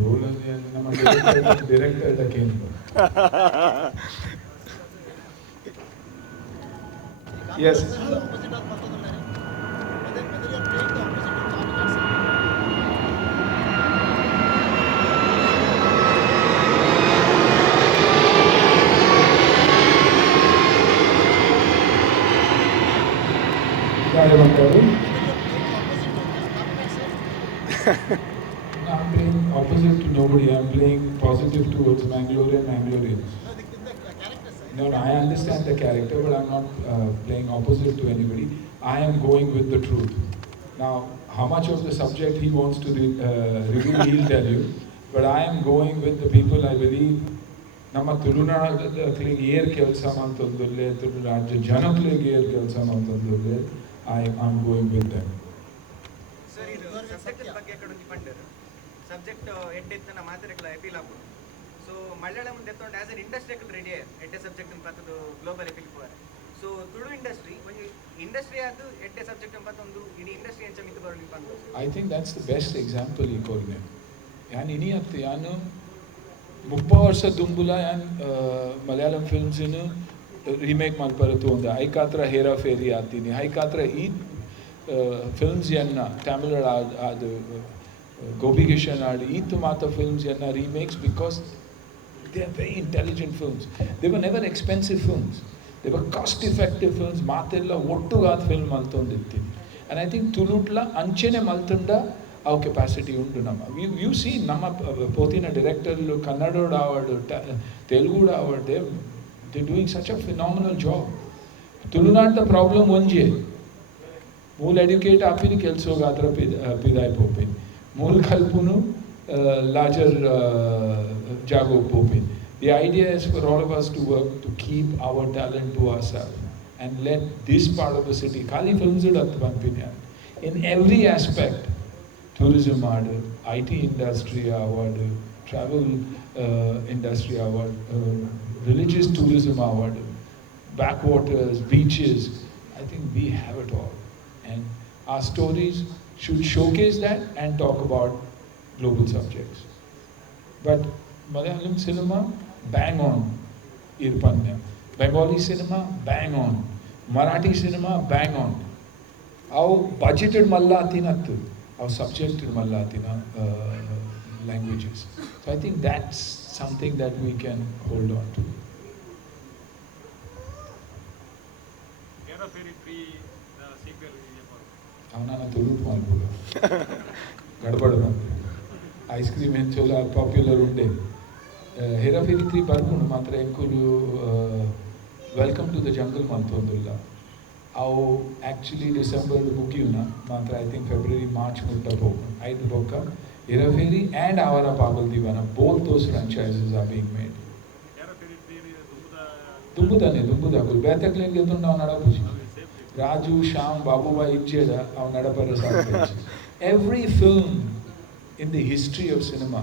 ರೋಲ್ ನಮ್ಮ ಡೈರೆಕ್ಟರ್ ಕೇಂದ್ರ Yes. Opposite of Pathodulare. Whether you are playing the opposite of Dominance. ಯಾರೇమంటారు Whether you are playing the opposite I'm playing opposite of this, not myself. to nobody. I'm playing positive towards Mangalore and Mangaloreans. No, the character side. No, I understand the character, but I'm not playing opposite to anybody. I am going with the truth. Now, how much of the subject he wants to reveal, he'll tell you. But I am going with the people I believe. ನಮ್ಮ ತುಳುನಾಡಿಗೆ air ಕೆಲಸ ಮಾಡ್ತಂದ್ರೆ ತುಳುನಾಡು ಜನಗಳಿಗೆ ಏರ್ ಕೆಲಸ ಮಾಡ್ತಂದ್ರೆ I am going with them. Sir ಇದು subject ಬಗ್ಗೆ ಎక్కడ ಪಂಡರು ಸಬ್ಜೆಕ್ಟ್ ಎಡ್ಡೆತ್ತನ ಮಾತ್ರೆಗಳ ಅಪೀಲ್ ಆಗ್ಬೋದು ಸೊ ಮಲಯಾಳಂ ಎತ್ತೊಂಡು ಆಸ್ ಅನ್ ಇಂಡಸ್ಟ್ರಿಯಲ್ ರೆಡಿ ಎಡ್ಡೆ ಸಬ್ಜೆಕ್ಟ್ ಪತ್ತದು ಗ್ಲೋಬಲ್ ಅಪೀಲ್ ಪೋರೆ ಸೊ ತುಳು ಇಂಡಸ್ಟ್ರಿ ಒಂದು ಇಂಡಸ್ಟ್ರಿ ಅದು ಎಡ್ಡೆ ಸಬ್ಜೆಕ್ಟ್ ಪತ್ತೊಂದು ಇಡೀ ಇಂಡಸ್ಟ್ರಿ ಎಂಚ ಮಿತ್ತು ಬರೋಣ ಪಂದು I think that's the best example ಈ ಕೊರ್ನೆ ಯಾನ್ ಇನಿ ಅತ್ತು ಯಾನು 30 ವರ್ಷ ದುಂಬುಲ ಯಾನ್ ಮಲಯಾಳಂ ಫಿಲ್ಮ್ಸಿನ ರೀಮೇಕ್ ಮಲ್ಪರತು ಒಂದು ಐಕಾತ್ರ ಹೇರಾ ಫೇರಿ ಆತೀನಿ ಐಕಾತ್ರ ಈ ಫಿಲ್ಮ್ಸ್ ಎನ್ನ ತಮಿಳ್ ಅದು ಗೋಬಿಕಿಶನ್ ಆಡು ಈತು ಮಾತ ಫಿಲ್ಮ್ಸ್ ಎನ್ನ remakes because they are very intelligent films. They were never expensive films. They were cost effective films. ಮಾತೆಲ್ಲ ಒಟ್ಟುಗಾದ ಫಿಲ್ಮ್ ಮಲ್ತೊಂದಿತ್ತು and I think ತುಳುಟ್ಲ ಅಂಚೆನೆ ಮಲ್ತುಂಡ ಅವು ಕೆಪಾಸಿಟಿ ಉಂಟು ನಮ್ಮ ಯು ಸಿ ನಮ್ಮ ಪೋತಿನ ಡೈರೆಕ್ಟರ್ಲು ಕನ್ನಡೋಡು ಆವಡು ತೆಲುಗುಡು ಆವಡು they doing such a phenomenal job ತುಳುನಾಡ್ದ ಪ್ರಾಬ್ಲಮ್ ಒಂಜೆ ಮೂಲ ಎಡ್ಯುಕೇಟ್ ಆಪಿನಿ ಕೆಲ್ಸೋಗ ಅದರ ಪಿದಾಯ್ ಪೋಪಿನಿ ಮೂಲ ಕಲ್ಪುನು larger jago popin. The idea is for all of us to work to keep our talent to ourselves and let this part of the city, Kali films in every aspect, tourism award, IT industry award, travel industry award, religious tourism award, backwaters, beaches. I think we have it all, and our stories should showcase that and talk about global subjects. But Malayalam cinema, bang on Irpanya. Bengali cinema, bang on. Marathi cinema, bang on. Our budgeted Mallatinattu, our subjected Mallatina languages. So I think that's something that we can hold on to. ಅವನ ತುಳುಪು ಮಾಡ್ಬೋದು ಗಡ್ಬಡ ಬಂದರೆ ice cream ಹೆಚ್ಚೋಲ್ಲ popular ಉಂಡೆ ಹೇರಾಫೇರಿ 3 ಬರ್ಕೊಂಡು ಮಾತ್ರ ಎಂಕುಲು welcome to the jungle ಮಂತೊಂದುಲ್ಲ ಅವು actually December ಮುಗಿಯುನ ಮಾತ್ರ I think February March ಮುಟ್ಟ ಹೋಗು ಐದು ಬೊಕ್ಕ ಹೇರಾಫೇರಿ ಆ್ಯಂಡ್ ಅವರ Pagal Deewana both those franchises are being made ದುಂಬುದಾಗಲು ಬೇತಕ್ಲೇನ್ ಗೆದ್ದು ನಾವು ನಡಪುಜಿ ರಾಜು ಶ್ಯಾಮ್ ಬಾಬುಬಾಯಿ ಇಜ್ಜೆಡ ಅವು ನಡಪರ ಸಾಧ್ಯ every film in the history of cinema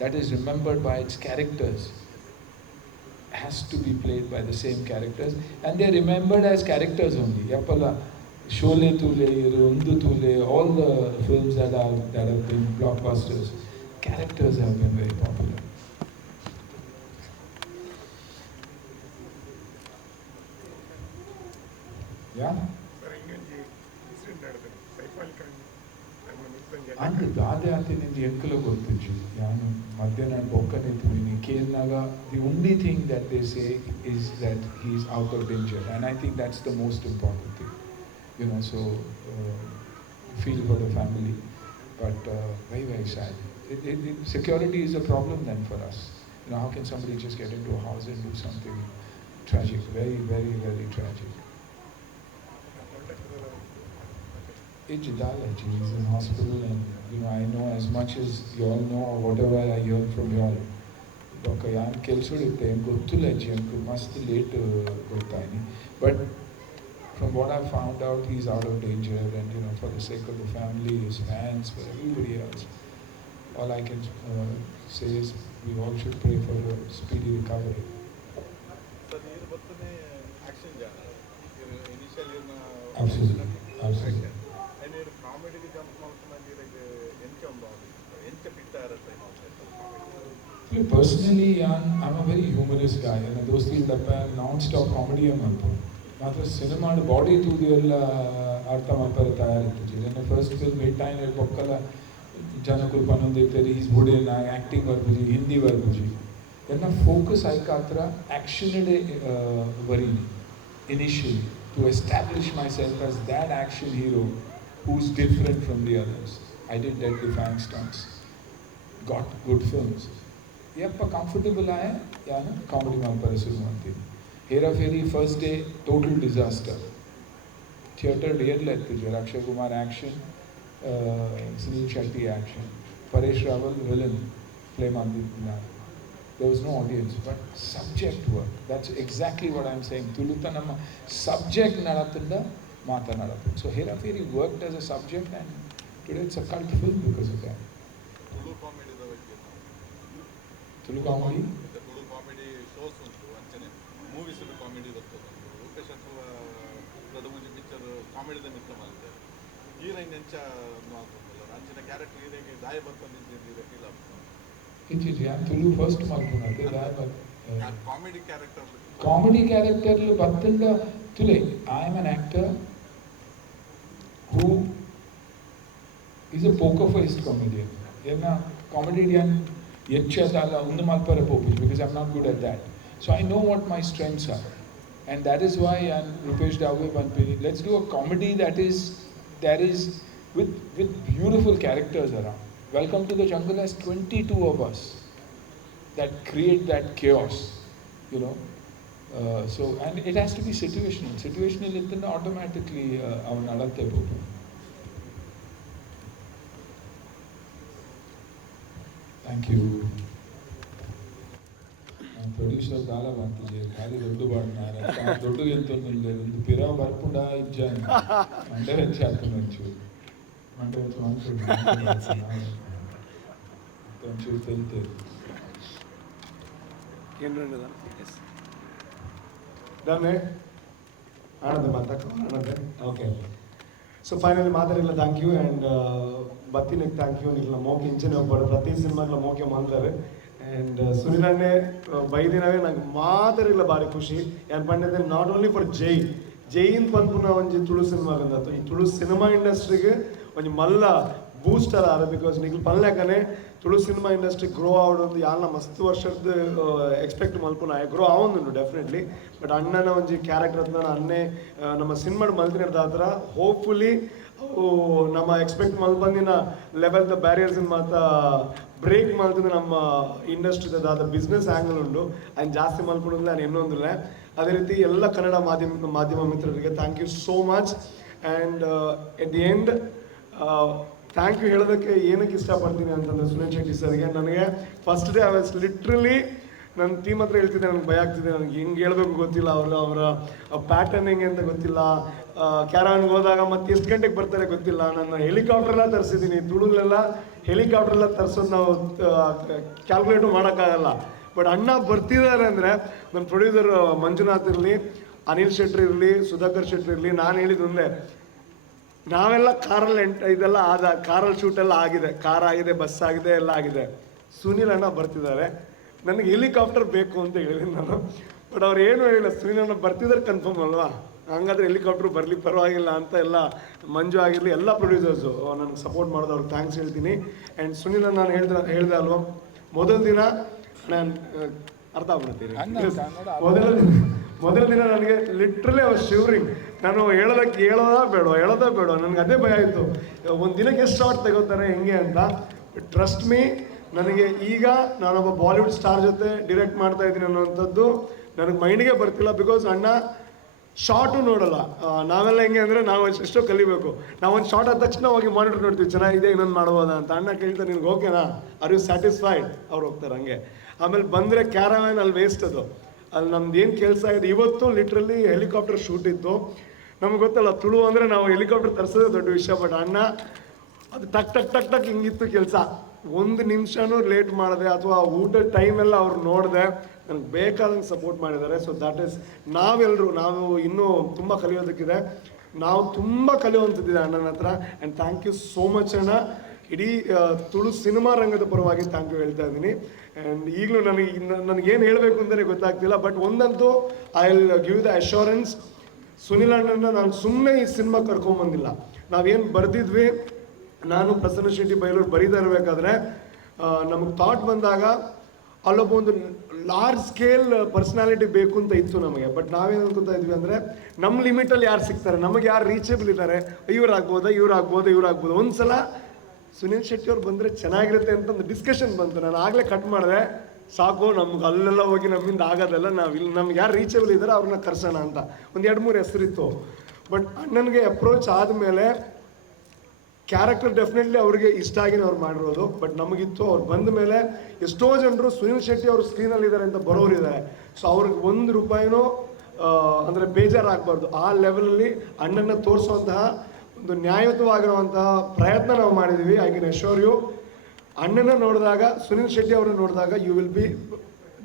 that is remembered by its characters has to be played by the same characters, and they are remembered as characters only. Yappala Sholay Tule, Undu Tule, all the films that have been blockbusters, characters have been very popular. Yeah? And ದಾದೆ ಆತಿನಿಂದ ಎಂಕಲ ಗೊತ್ತಿಜ್ಜು ನಾನು ಮಧ್ಯಾಹ್ನ ಬೊಕ್ಕನೆತ್ತಿನಿ ಕೇರ್ನಾಗ the only thing that they say is that he is out of danger and I think that's the most important thing you know so feel for the family but very very sad security is a problem then for us. You know, how can somebody just get into a house and do something tragic, very, very, very tragic. He's in hospital, and I know as much as you all know, or whatever I hear from you all. ಕೆಲಸಗಳಿರುತ್ತೆ ಗೊತ್ತಿಲ್ಲ ಅಜ್ಜಿ ಅಂಕು ಮಸ್ತ್ late ಗೊತ್ತಾಯ್ನಿ but from what I found out, he's out of danger, and for the sake of the family, his fans, for everybody else, all I can say is we all should pray for a speedy recovery. Sir ನೀರು ಬರ್ತನೇ action initial Absolutely. ನೀರು ಕಾಮಿಡಿಗೆ jump ಮಾಡ್ಕೊಂಡು ಎಂಚ ಒಂದು ಎಂಚ fit ಇರುತ್ತೆ Personally, I'm a very humorous guy, and those things that non-stop comedy ಮಾತ್ರ ಸಿನಿಮಾದ body ತೂದು ಎಲ್ಲ ಅರ್ಥ ಮಾಡ್ತಾರೆ ತಯಾರಿತ್ತು ನನ್ನ ಫಸ್ಟ್ ಫಿಲ್ಮ್ ಹಿಟ್ಟಾಯಿನ ಪೊಕ್ಕಲ ಜನಕ್ಕೂ ಪನ್ನೊಂದಿರ್ತಾರೆ ಈಸ್ ಬುಡೇನ ಆ್ಯಕ್ಟಿಂಗ್ ಬರ್ಬುಜಿ ಹಿಂದಿ ಬರ್ಬುಜಿ ಎಲ್ಲ ಫೋಕಸ್ ಆಯ್ಕೆ ಹತ್ರ ಆ್ಯಕ್ಷನ್ಡೇ ಬರೀನಿ initially to establish myself as that action hero who's different from the others I did that define stunts got good films ಯಪ್ಪ ಕಂಫರ್ಟೇಬಲ್ ಆಯ ಯಾನು ಕಾಮಿಡಿ ಮಾಡ್ತಾರೆ ಶುರು ಮಾಡ್ತೀನಿ Hera Pheri first day total disaster theatre there लेते Akshay Kumar action Sunil Shetty action Paresh Rawal villain play there was no audience but subject work that's exactly what I'm saying tuluta nama subject nadatunda maata nadatu so Hera Fairy worked as a subject and today it's a cult film because of that Tulu comedy Tulu comedy Tulu comedy shows ಉಂಟು ಅಂಚನೆ movies comedy ಬರ್ತದೆ ಲೋಕೇಶ್ ಅಥವಾ ಮುಂಚೆ picture ಕಾಮಿಡಿದ ಮಿತ್ರ ಮಾಡ್ತಾರೆ heroine ಎಂಚ ಮಾಡ್ಕೊಂಡಲ್ಲ ಅಂಚಿನ character ಹೀರೋಗೆ ದಾಯ ಬರ್ಕೊಂಡಿದ್ದ feel ಆಗ್ತದೆ ತುಳು ಫಸ್ಟ್ ಮಾಡ್ಕೊಂಡೆ ಕಾಮಿಡಿ ಕ್ಯಾರೆಕ್ಟರ್ ಕಾಮಿಡಿ ಕ್ಯಾರೆಕ್ಟರ್ಲು ಬರ್ತಂಡ ತುಲೆ I am an actor who is a poker faced comedian ಏನ ಕಾಮಿಡಿಯನ್ ಹೆಚ್ಚಲ್ಲ ಒಂದು ಮಾಲ್ಪರ ಪೋಪಿಸ್ because I am not good at that So I know what my strengths are, and that is why and Rupesh Dave Banpiri, let's do a comedy that is with beautiful characters around. Welcome to the Jungle has 22 of us that create that chaos, so and it has to be situational. Situational is automatically our nadatte book. Thank you. Producer ಕಾಲ ಬಂತಿದೆ ಖಾಲಿ ದೊಡ್ಡ ಬಾಡ್ನಾರೆ ದೊಡ್ಡ ಎಂತೊಂದು ಒಂದು ಪಿರಾವ್ ಬರ್ಪುಂಡ ಇಜ್ಜಾನೆ ಮಂಡೆ ಹೆಚ್ಚು ಹಾಕೊಂಡು ಮಂಡೆ ಹೆಚ್ಚು ಒಂಚೂರು ತೆಲ್ತೇವೆ ಡನ್ ಆನಂದ ಮಾತಾಡ್ಕೊ ಆನಂದ ಓಕೆ ಸೊ ಫೈನಲಿ ಮಾತಾಡಿಲ್ಲ ಥ್ಯಾಂಕ್ ಯು ಆ್ಯಂಡ್ ಬತ್ತಿನಕ್ಕೆ ಥ್ಯಾಂಕ್ ಯು ನಿಲ್ಲ ಮೋಕೆ ಇಂಚಿನ ಒಬ್ಬರು ಪ್ರತಿ ಸಿನಿಮಾಗ್ಲ ಮೋಕೆ ಮಾಡಿದ್ದಾರೆ ಆ್ಯಂಡ್ ಸುನಿಲನ್ನೇ ಬೈದಿನವೇ ನಂಗೆ ಮಾತಾಡಿಲ್ಲ ಭಾರಿ ಖುಷಿ ಏನು ಪಂಡಿದ್ದೆ ನಾಟ್ ಓನ್ಲಿ ಫಾರ್ ಜೈನ್ ಪನ್ಪುನ ಒಂಜಿ ತುಳು ಸಿನಿಮಾ ಬಂದತ್ತು ಈ ತುಳು ಸಿನಿಮಾ ಇಂಡಸ್ಟ್ರಿಗೆ ಒಂಜಿ ಮಲ್ಲ ಬೂಸ್ಟರ್ ಆರ ಬಿಕಾಸ್ ನಿಖಿಲ್ ಪನ್ಲೆಕ್ಕನೆ ತುಳು ಸಿನಿಮಾ ಇಂಡಸ್ಟ್ರಿ ಗ್ರೋ ಆವೊಂದು ಯಾನ ಮಸ್ತ್ ವರ್ಷದ ಎಕ್ಸ್ಪೆಕ್ಟ್ ಮಲ್ಪುನ ಗ್ರೋ ಆವೊಂದುಂಡು ಡೆಫಿನೆಟ್ಲಿ ಬಟ್ ಅಣ್ಣನ ಒಂಜಿ ಕ್ಯಾರೆಕ್ಟರ್ ಹತ್ರ ಅನ್ನೇ ನಮ್ಮ ಸಿನಿಮಾಡ್ ಮಲ್ತಿನ ಹತ್ರ ಹೋಪ್ಫುಲಿ ಅವು ನಮ್ಮ ಎಕ್ಸ್ಪೆಕ್ಟ್ ಮಲ್ಪಂದಿನ ಲೆವೆಲ್ದ ಬ್ಯಾರಿಯರ್ಸ್ ಮಾತ ಬ್ರೇಕ್ ಮಾಡ್ತಿದ್ದು ನಮ್ಮ ಇಂಡಸ್ಟ್ರಿದಾದ ಬಿಸ್ನೆಸ್ ಆ್ಯಂಗಲ್ ಉಂಟು ಅದನ್ನು ಜಾಸ್ತಿ ಮಲ್ಪಡೋದಿಲ್ಲ ನಾನು ಇನ್ನೊಂದಿಲ್ಲ ಅದೇ ರೀತಿ ಎಲ್ಲ ಕನ್ನಡ ಮಾಧ್ಯಮ ಮಿತ್ರರಿಗೆ thank you so much and at the end thank you ಹೇಳೋದಕ್ಕೆ ಏನಕ್ಕೆ ಇಷ್ಟಪಡ್ತೀನಿ ಅಂತಂದರೆ ಸುನೀಲ್ ಶೆಟ್ಟಿ ಸರ್ಗೆ ನನಗೆ first day I was literally ನನ್ನ ಟೀಮ್ ಹತ್ರ ಹೇಳ್ತಿದ್ದೆ ನನಗೆ ಭಯ ಆಗ್ತಿದೆ ನನಗೆ ಹೆಂಗೆ ಹೇಳ್ಬೇಕು ಗೊತ್ತಿಲ್ಲ ಅವರ ಪ್ಯಾಟರ್ನ್ ಹೆಂಗೆ ಅಂತ ಗೊತ್ತಿಲ್ಲ ಕ್ಯಾರವಾನ್ಗೆ ಹೋದಾಗ ಮತ್ತೆ ಎಷ್ಟು ಗಂಟೆಗೆ ಬರ್ತಾರೆ ಗೊತ್ತಿಲ್ಲ ನನ್ನ ಹೆಲಿಕಾಪ್ಟರ್ಲ್ಲ ತರಿಸಿದ್ದೀನಿ ತುಳುಗಳೆಲ್ಲ ಹೆಲಿಕಾಪ್ಟರ್ಲ್ಲ ತರಿಸೋದು ನಾವು ಕ್ಯಾಲ್ಕುಲೇಟು ಮಾಡೋಕ್ಕಾಗಲ್ಲ ಬಟ್ ಅಣ್ಣ ಬರ್ತಿದ್ದಾರೆ ಅಂದರೆ ನನ್ನ ಪ್ರೊಡ್ಯೂಸರ್ ಮಂಜುನಾಥ್ ಇರಲಿ ಅನಿಲ್ ಶೆಟ್ಟಿ ಇರಲಿ ಸುಧಾಕರ್ ಶೆಟ್ಟಿ ಇರಲಿ ನಾನು ಹೇಳಿದ್ದು ಒಂದೇ ನಾವೆಲ್ಲ ಕಾರಲ್ಲಿ ಇದೆಲ್ಲ ಕಾರಲ್ಲಿ ಶೂಟೆಲ್ಲ ಆಗಿದೆ ಕಾರ್ ಆಗಿದೆ ಬಸ್ ಆಗಿದೆ ಎಲ್ಲ ಆಗಿದೆ ಸುನೀಲ್ ಅಣ್ಣ ಬರ್ತಿದ್ದಾರೆ ನನಗೆ ಹೆಲಿಕಾಪ್ಟರ್ ಬೇಕು ಅಂತ ಹೇಳಿದ್ದೀನಿ ನಾನು ಬಟ್ ಅವ್ರು ಏನು ಹೇಳಿಲ್ಲ ಸುನೀಲ್ ಅಣ್ಣ ಬರ್ತಿದ್ದಾರೆ ಕನ್ಫರ್ಮ್ ಅಲ್ವಾ ಹಂಗಾದ್ರೆ ಹೆಲಿಕಾಪ್ಟರ್ ಬರಲಿ ಪರವಾಗಿಲ್ಲ ಅಂತ ಎಲ್ಲ ಮಂಜು ಆಗಿರಲಿ ಎಲ್ಲ ಪ್ರೊಡ್ಯೂಸರ್ಸು ನನಗೆ ಸಪೋರ್ಟ್ ಮಾಡೋದು ಅವ್ರಿಗೆ ಥ್ಯಾಂಕ್ಸ್ ಹೇಳ್ತೀನಿ ಆ್ಯಂಡ್ ಸುನೀಲ್ ನಾನು ಹೇಳ್ದೆ ಅಲ್ವಾ ಮೊದಲ ದಿನ ನಾನು ಅರ್ಥ ಆಗ್ಬಿಡ್ತೀನಿ ಮೊದಲ ದಿನ ನನಗೆ ಲಿಟ್ರಲಿ ಅವ್ರು ಶಿವರಿಂಗ್ ನಾನು ಹೇಳೋದಾ ಬೇಡ ನನಗೆ ಅದೇ ಭಯ ಆಯಿತು ಒಂದು ದಿನಕ್ಕೆ ಎಷ್ಟು ಶಾರ್ಟ್ ತೆಗೋತಾರೆ ಹೆಂಗೆ ಅಂತ ಟ್ರಸ್ಟ್ ಮೀ ನನಗೆ ಈಗ ನಾನೊಬ್ಬ ಬಾಲಿವುಡ್ ಸ್ಟಾರ್ ಜೊತೆ ಡಿರೆಕ್ಟ್ ಮಾಡ್ತಾ ಇದ್ದೀನಿ ಅನ್ನೋವಂಥದ್ದು ನನಗೆ ಮೈಂಡಿಗೆ ಬರ್ತಿಲ್ಲ ಬಿಕಾಸ್ ಅಣ್ಣ ಶಾರ್ಟು ನೋಡಲ್ಲ. ನಾವೆಲ್ಲ ಹೆಂಗೆ ಅಂದರೆ ನಾವು ಎಷ್ಟೋ ಕಲಿಬೇಕು. ನಾವೊಂದು ಶಾರ್ಟ್ ಆದ ತಕ್ಷಣ ಹೋಗಿ ಮಾನಿಟರ್ ನೋಡ್ತೀವಿ, ಚೆನ್ನಾಗಿದೆ ಇನ್ನೊಂದು ಮಾಡ್ಬೋದಾ ಅಂತ. ಅಣ್ಣ ಕೇಳ್ತಾರೆ ನಿನ್ಗೆ ಓಕೆನಾ, ಆರ್ ಯು ಸ್ಯಾಟಿಸ್ಫೈಡ್, ಅವ್ರು ಹೋಗ್ತಾರೆ ಹಂಗೆ. ಆಮೇಲೆ ಬಂದರೆ ಕ್ಯಾರವ್ಯಾನ್ ಅಲ್ಲಿ ವೇಸ್ಟ್ ಅದು, ಅಲ್ಲಿ ನಮ್ದು ಏನು ಕೆಲಸ ಇದೆ. ಇವತ್ತು ಲಿಟ್ರಲಿ ಹೆಲಿಕಾಪ್ಟರ್ ಶೂಟ್ ಇತ್ತು. ನಮ್ಗೆ ಗೊತ್ತಲ್ಲ ತುಳು ಅಂದರೆ ನಾವು ಹೆಲಿಕಾಪ್ಟರ್ ತರಿಸೋದೇ ದೊಡ್ಡ ವಿಷಯ. ಬಟ್ ಅಣ್ಣ ಅದು ಟಕ್ ಟಕ್ ಟಕ್ ಟಕ್ ಹಿಂಗಿತ್ತು ಕೆಲಸ. ಒಂದು ನಿಮಿಷನೂ ಲೇಟ್ ಮಾಡಿದೆ ಅಥವಾ ಊಟದ ಟೈಮೆಲ್ಲ ಅವ್ರು ನೋಡಿದೆ, ನನಗೆ ಬೇಕಾದಂಗೆ ಸಪೋರ್ಟ್ ಮಾಡಿದ್ದಾರೆ. ಸೊ ದ್ಯಾಟ್ ಈಸ್ ನಾವು ಇನ್ನೂ ತುಂಬ ಕಲಿಯೋದಕ್ಕಿದೆ, ನಾವು ತುಂಬ ಕಲಿಯುವಂಥದ್ದಿದೆ ಅಣ್ಣನ ಹತ್ರ. And thank you so much ಅಣ್ಣ. ಇಡೀ ತುಳು ಸಿನಿಮಾ ರಂಗದ ಪರವಾಗಿ ಥ್ಯಾಂಕ್ ಯು ಹೇಳ್ತಾ ಇದ್ದೀನಿ. ಆ್ಯಂಡ್ ಈಗಲೂ ನನಗೇನು ಹೇಳಬೇಕು ಅಂತಲೇ ಗೊತ್ತಾಗ್ತಿಲ್ಲ. ಬಟ್ ಒಂದಂತೂ I will give the assurance, Sunil ಅಣ್ಣನ ನಾನು ಸುಮ್ಮನೆ ಈ ಸಿನಿಮಾ ಕರ್ಕೊಂಬಂದಿಲ್ಲ. ನಾವೇನು ಬರೆದಿದ್ವಿ, ನಾನು ಪ್ರಸನ್ನ ಶೆಟ್ಟಿ ಬೈಲೂರು ಬರೀತಾ ಇರಬೇಕಾದ್ರೆ ನಮಗೆ ಥಾಟ್ ಬಂದಾಗ ಅಲ್ಲೊಬ್ಬ ಒಂದು ಲಾರ್ಜ್ ಸ್ಕೇಲ್ ಪರ್ಸ್ನಾಲಿಟಿ ಬೇಕು ಅಂತ ಇತ್ತು ನಮಗೆ. ಬಟ್ ನಾವೇನು ಅನ್ಕೋತಾ ಇದ್ವಿ ಅಂದರೆ ನಮ್ಮ ಲಿಮಿಟಲ್ಲಿ ಯಾರು ಸಿಗ್ತಾರೆ, ನಮಗೆ ಯಾರು ರೀಚೇಬಲ್ ಇದ್ದಾರೆ, ಇವ್ರಾಗ್ಬೋದು. ಒಂದು ಸಲ ಸುನಿಲ್ ಶೆಟ್ಟಿ ಅವ್ರು ಬಂದರೆ ಚೆನ್ನಾಗಿರುತ್ತೆ ಅಂತ ಒಂದು ಡಿಸ್ಕಷನ್ ಬಂತು. ನಾನು ಆಗಲೇ ಕಟ್ ಮಾಡಿದೆ, ಸಾಕು ನಮ್ಗೆ ಅಲ್ಲೆಲ್ಲ ಹೋಗಿ ನಮ್ಮಿಂದ ಆಗೋದೆಲ್ಲ, ನಮ್ಗೆ ಯಾರು ರೀಚೇಬಲ್ ಇದ್ದಾರೆ ಅವ್ರನ್ನ ಕರ್ಸೋಣ ಅಂತ ಒಂದು 2-3 ಹೆಸರಿತ್ತು. ಬಟ್ ಅಣ್ಣನಿಗೆ ಅಪ್ರೋಚ್ ಆದಮೇಲೆ ಕ್ಯಾರೆಕ್ಟರ್ ಡೆಫಿನೆಟ್ಲಿ ಅವ್ರಿಗೆ ಇಷ್ಟ ಆಗಿನೇ ಅವ್ರು ಮಾಡಿರೋದು. ಬಟ್ ನಮಗಿತ್ತು, ಅವ್ರು ಬಂದ ಮೇಲೆ ಎಷ್ಟೋ ಜನರು ಸುನಿಲ್ ಶೆಟ್ಟಿ ಅವರು ಸ್ಕ್ರೀನಲ್ಲಿದ್ದಾರೆ ಅಂತ ಬರೋರಿದ್ದಾರೆ. ಸೊ ಅವ್ರಿಗೆ ₹1 ಅಂದರೆ ಬೇಜಾರಾಗಬಾರ್ದು. ಆ ಲೆವೆಲಲ್ಲಿ ಅಣ್ಣನ ತೋರಿಸುವಂತಹ ಒಂದು ನ್ಯಾಯಯುತವಾಗಿರುವಂತಹ ಪ್ರಯತ್ನ ನಾವು ಮಾಡಿದ್ದೀವಿ. ಐ ಕ್ಯಾನ್ ಅಶ್ಯೂರ್ ಯು, ಅಣ್ಣನ ನೋಡಿದಾಗ, ಸುನಿಲ್ ಶೆಟ್ಟಿ ಅವ್ರನ್ನ ನೋಡಿದಾಗ you will be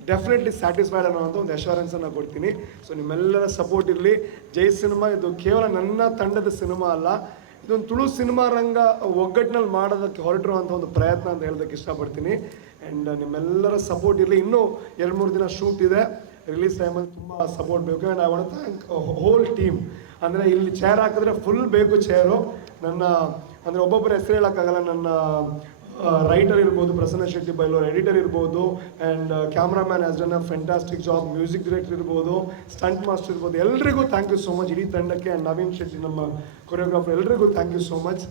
definitely satisfied ಅನ್ನೋವಂಥ ಒಂದು ಅಶ್ಯೂರೆನ್ಸನ್ನು ಕೊಡ್ತೀನಿ. ಸೊ ನಿಮ್ಮೆಲ್ಲರ ಸಪೋರ್ಟ್ ಇರಲಿ. ಜೈ ಸಿನಿಮಾ ಇದು ಕೇವಲ ನನ್ನ ತಂಡದ ಸಿನಿಮಾ ಅಲ್ಲ, ಇದೊಂದು ತುಳು ಸಿನಿಮಾ ರಂಗ ಒಗ್ಗಟ್ಟಿನಲ್ಲಿ ಮಾಡೋದಕ್ಕೆ ಹೊರಟಿರುವಂಥ ಒಂದು ಪ್ರಯತ್ನ ಅಂತ ಹೇಳೋದಕ್ಕೆ ಇಷ್ಟಪಡ್ತೀನಿ. ಆ್ಯಂಡ್ ನಿಮ್ಮೆಲ್ಲರ ಸಪೋರ್ಟ್ ಇರಲಿ. ಇನ್ನೂ 2-3 ದಿನ ಶೂಟ್ ಇದೆ, ರಿಲೀಸ್ ಟೈಮಲ್ಲಿ ತುಂಬ ಸಪೋರ್ಟ್ ಬೇಕು. And I want thank whole team. ಅಂದರೆ ಇಲ್ಲಿ ಚೇರ್ ಹಾಕಿದ್ರೆ ಫುಲ್ ಬೇಕು ಚೇರು. ಅಂದರೆ ಒಬ್ಬೊಬ್ಬರ ಹೆಸರು ಹೇಳೋಕ್ಕಾಗಲ್ಲ. ನನ್ನ ರೈಟರ್ ಇರ್ಬೋದು ಪ್ರಸನ್ನ ಶೆಟ್ಟಿ ಬೈಲೂರು, ಎಡಿಟರ್ ಇರ್ಬೋದು, and cameraman has done a fantastic job, music director ಇರ್ಬೋದು, ಸ್ಟಂಟ್ ಮಾಸ್ಟರ್ ಇರ್ಬೋದು. ಎಲ್ರಿಗೂ ಥ್ಯಾಂಕ್ ಯು ಸೋ ಮಚ್, ಇಡೀ ತಂಡಕ್ಕೆ. ಆ್ಯಂಡ್ ನವೀನ್ ಶೆಟ್ಟಿ ನಮ್ಮ ಕೊರಿಯೋಗ್ರಾಫರ್, ಎಲ್ರಿಗೂ thank you so much.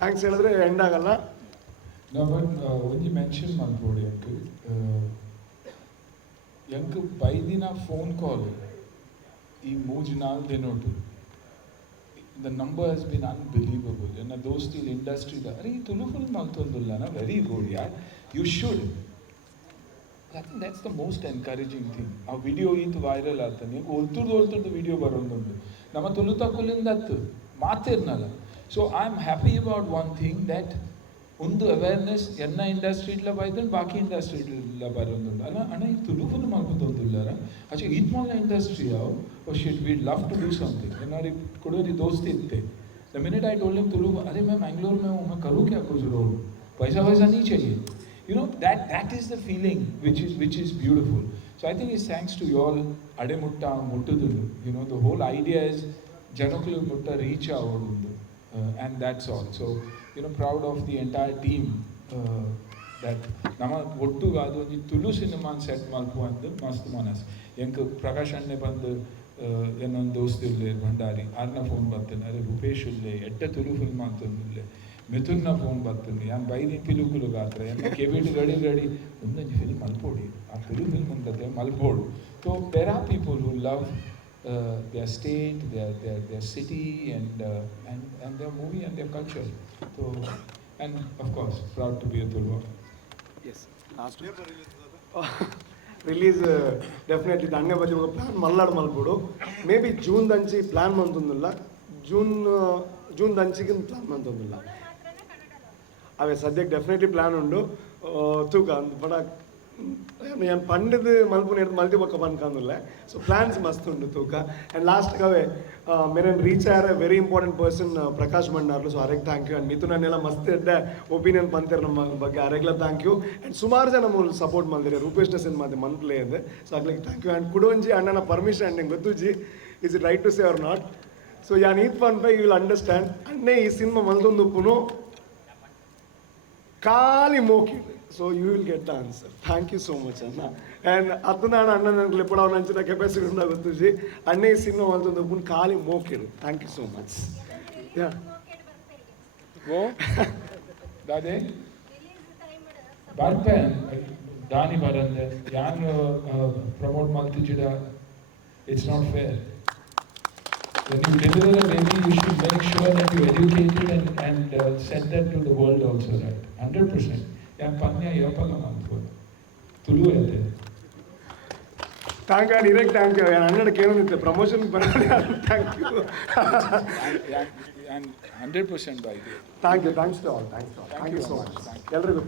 Thanks ಹೇಳಿದ್ರೆ ಎಂಡ್ ಆಗಲ್ಲ. ಒಂಜಿ ಮೆನ್ಷನ್ ಮಾಡ್ಬೋಡಿ ಎಂಕ್ ಬೈದಿನ ಫೋನ್ ಕಾಲ್ ಈ 3-4 ದಿನೋಟು the number has been unbelievable. And those still industry are Tulu film maltondilla na very good, yeah, you should. I think that's the most encouraging thing. Our video is viral aatani olturdu video barondundu nama Tulu takulindattu maatirnala. So I'm happy about one thing, that ಒಂದು awareness ಎನ್ನ industry ಇಲ್ಲ ಬೈದಂಡು ಬಾಕಿ industry ಇಲ್ಲ ಬರೋದು ಅಣ್ಣ ಈ Tulu full ಮಾಡ್ಬೋದಿಲ್ಲಾರ ಅಚ್ಚಾ ಇದು ಮೊದಲ ಇಂಡಸ್ಟ್ರಿ ಯಾವ oh shit we love to do something हमारी कोडोरी दोस्त थे. The minute I told him Tulu, अरे मैं मैंगलोर में हूँ, मैं करूँ क्या कुछ रोल, पैसा नहीं चाहिए. You know, that is the feeling which is beautiful. So I think it's thanks to you all. Ade mutta muttudundu, you know, the whole idea is janakulu mutta reach avudu, and that's all. So you know, proud of the entire team that nama ottu gaadu onji Tulu cinema set malpu andu mast manas enk Prakash anne bandu ಏನೊಂದು ದೋಸ್ತ ಇರಲಿ ಭಂಡಾರಿ ಆರ್ನ phone ಬರ್ತೇನೆ, ಅರೆ ರೂಪೇಶ್ ಇಲ್ಲೇ ಎಡ್ಡ Tulu film ಅಂತಂದಿಲ್ಲ, ಮಿಥುನ್ನ phone ಬರ್ತೇನೆ, ಯಾನ್ ಬೈದಿ ಪಿಲುಕುಲು ಗಾತ್ರ ಎನ್ನ ಕೆಬಿಟಿ ರೆಡಿ ಒಂದೊಂದು ಫಿಲ್ಮ್ ಮಲ್ಪೋಡಿ ಆ ತುಳು ಫಿಲ್ಮ್ ಅಂತದೆ ಮಲ್ಪೋಡು. So there are people who love their state, their city, and their movie and their culture. So, and of course, proud to be a Tulu. Yes, last release definitely ದಂಡೆ ಬಗ್ಗೆ ఒక plan ಮಲ್ಲಾಡು maybe June ದಂಚಿ plan ಮಂತೊಂದಿಲ್ಲ, June ದಂಚಿಗೆ plan ಮಂತೊಂದಿಲ್ಲ ಅವೇ ಸದ್ಯಕ್ಕೆ ಡೆಫಿನೆಟ್ಲಿ ಪ್ಲಾನ್ ಉಂಡು ತೂಕ ಬಡ నేను పండుది మలుపు నేను మల్టీ పక్క పనుకందులే. సో ప్లాన్స్ మస్తు ఉండు తూక. అండ్ లాస్ట్గా అవే మీరు రీచ్ అయ్యారే ವೆರಿ ಇಂಪಾರ್ಟೆಂಟ್ ಪರ್ಸನ್ ಪ್ರಕಾಶ್ ಮಂಡಾರ್ಲು. ಸೊ ಅರೆಗೆ ಥ್ಯಾಂಕ್ ಯು. ಆ್ಯಂಡ್ ಮಿಥುನ್ ಅನ್ನೆಲ್ಲ ಮಸ್ತ್ ಎಡ್ಡ ಒಪಿನಿಯನ್ ಪಂತೀರ ನಮ್ಮ ಬಗ್ಗೆ, ಅರೆಗ್ಲ ಥ್ಯಾಂಕ್ ಯು. ಆ್ಯಂಡ್ ಸುಮಾರು ಜನ ಮೂಲ ಸಪೋರ್ಟ್ ಮಾಡಿದಿರಿ ರೂಪೇಶ್ ಸಿನಿಮಾದ ಮಂತ್ಲೇ ಇದೆ. ಸೊ ಆಗ್ಲಿಕ್ಕೆ ಥ್ಯಾಂಕ್ ಯು. ಆ್ಯಂಡ್ ಕುಡೋಂಜಿ ಅಣ್ಣನ ಪರ್ಮಿಷನ್ ಅಂಡ್ ನಿಂಗೆ ಗೊತ್ತುಜಿ is it right to say or not. So ಯಾನ್ ಈತ್ ಪನ್ ಪೈ ಯು ವಿಲ್ ಅಂಡರ್ಸ್ಟ್ಯಾಂಡ್. ಅಣ್ಣೆ ಈ ಸಿನಿಮಾ ಮಲ್ದೊಂದು ಉಪ್ಪುನು ಖಾಲಿ ಮೋಕಿಡು. So you will get the answer. Thank you so much ಅಣ್ಣ. ಆ್ಯಂಡ್ ಅದು ನಾನು ಅಣ್ಣ ನನಗೆ ಎప్పుడు ಅವ್ನು ಹಂಚಿನ ಕೆಪಾಸಿಟಿ ಉಂಡ ಗೊತ್ತುಜಿ. ಅಣ್ಣೆ ಈ ಸಿನಿಮಾ ಮಲ್ದೊಂದು ಉಪ್ಪುನು ಖಾಲಿ ಮೋಕಿಡು. Thank you so much. ಯಾ ಓ ದಾದೆ ಬರ್ಪೆ ದಾನಿ ಬರಂದೆ ಯಾನ್ ಪ್ರಮೋಟ್ ಮಾಡ್ತಿದ್ದೀಡ, it's not fair. When you deliver a baby, you should make sure that you educate it and send that to the world also, right? 100%. Yang panya yapala manpur. Tulu ate. Thank you ಇರಕ್ಕೆ thank you ಹನ್ನೆರಡು ಕೇಳೋದಿತ್ತು promotion ಬರೋದು thank you And 100% by the. Thank you thanks to all thank you so much ಎಲ್ರಿಗೂ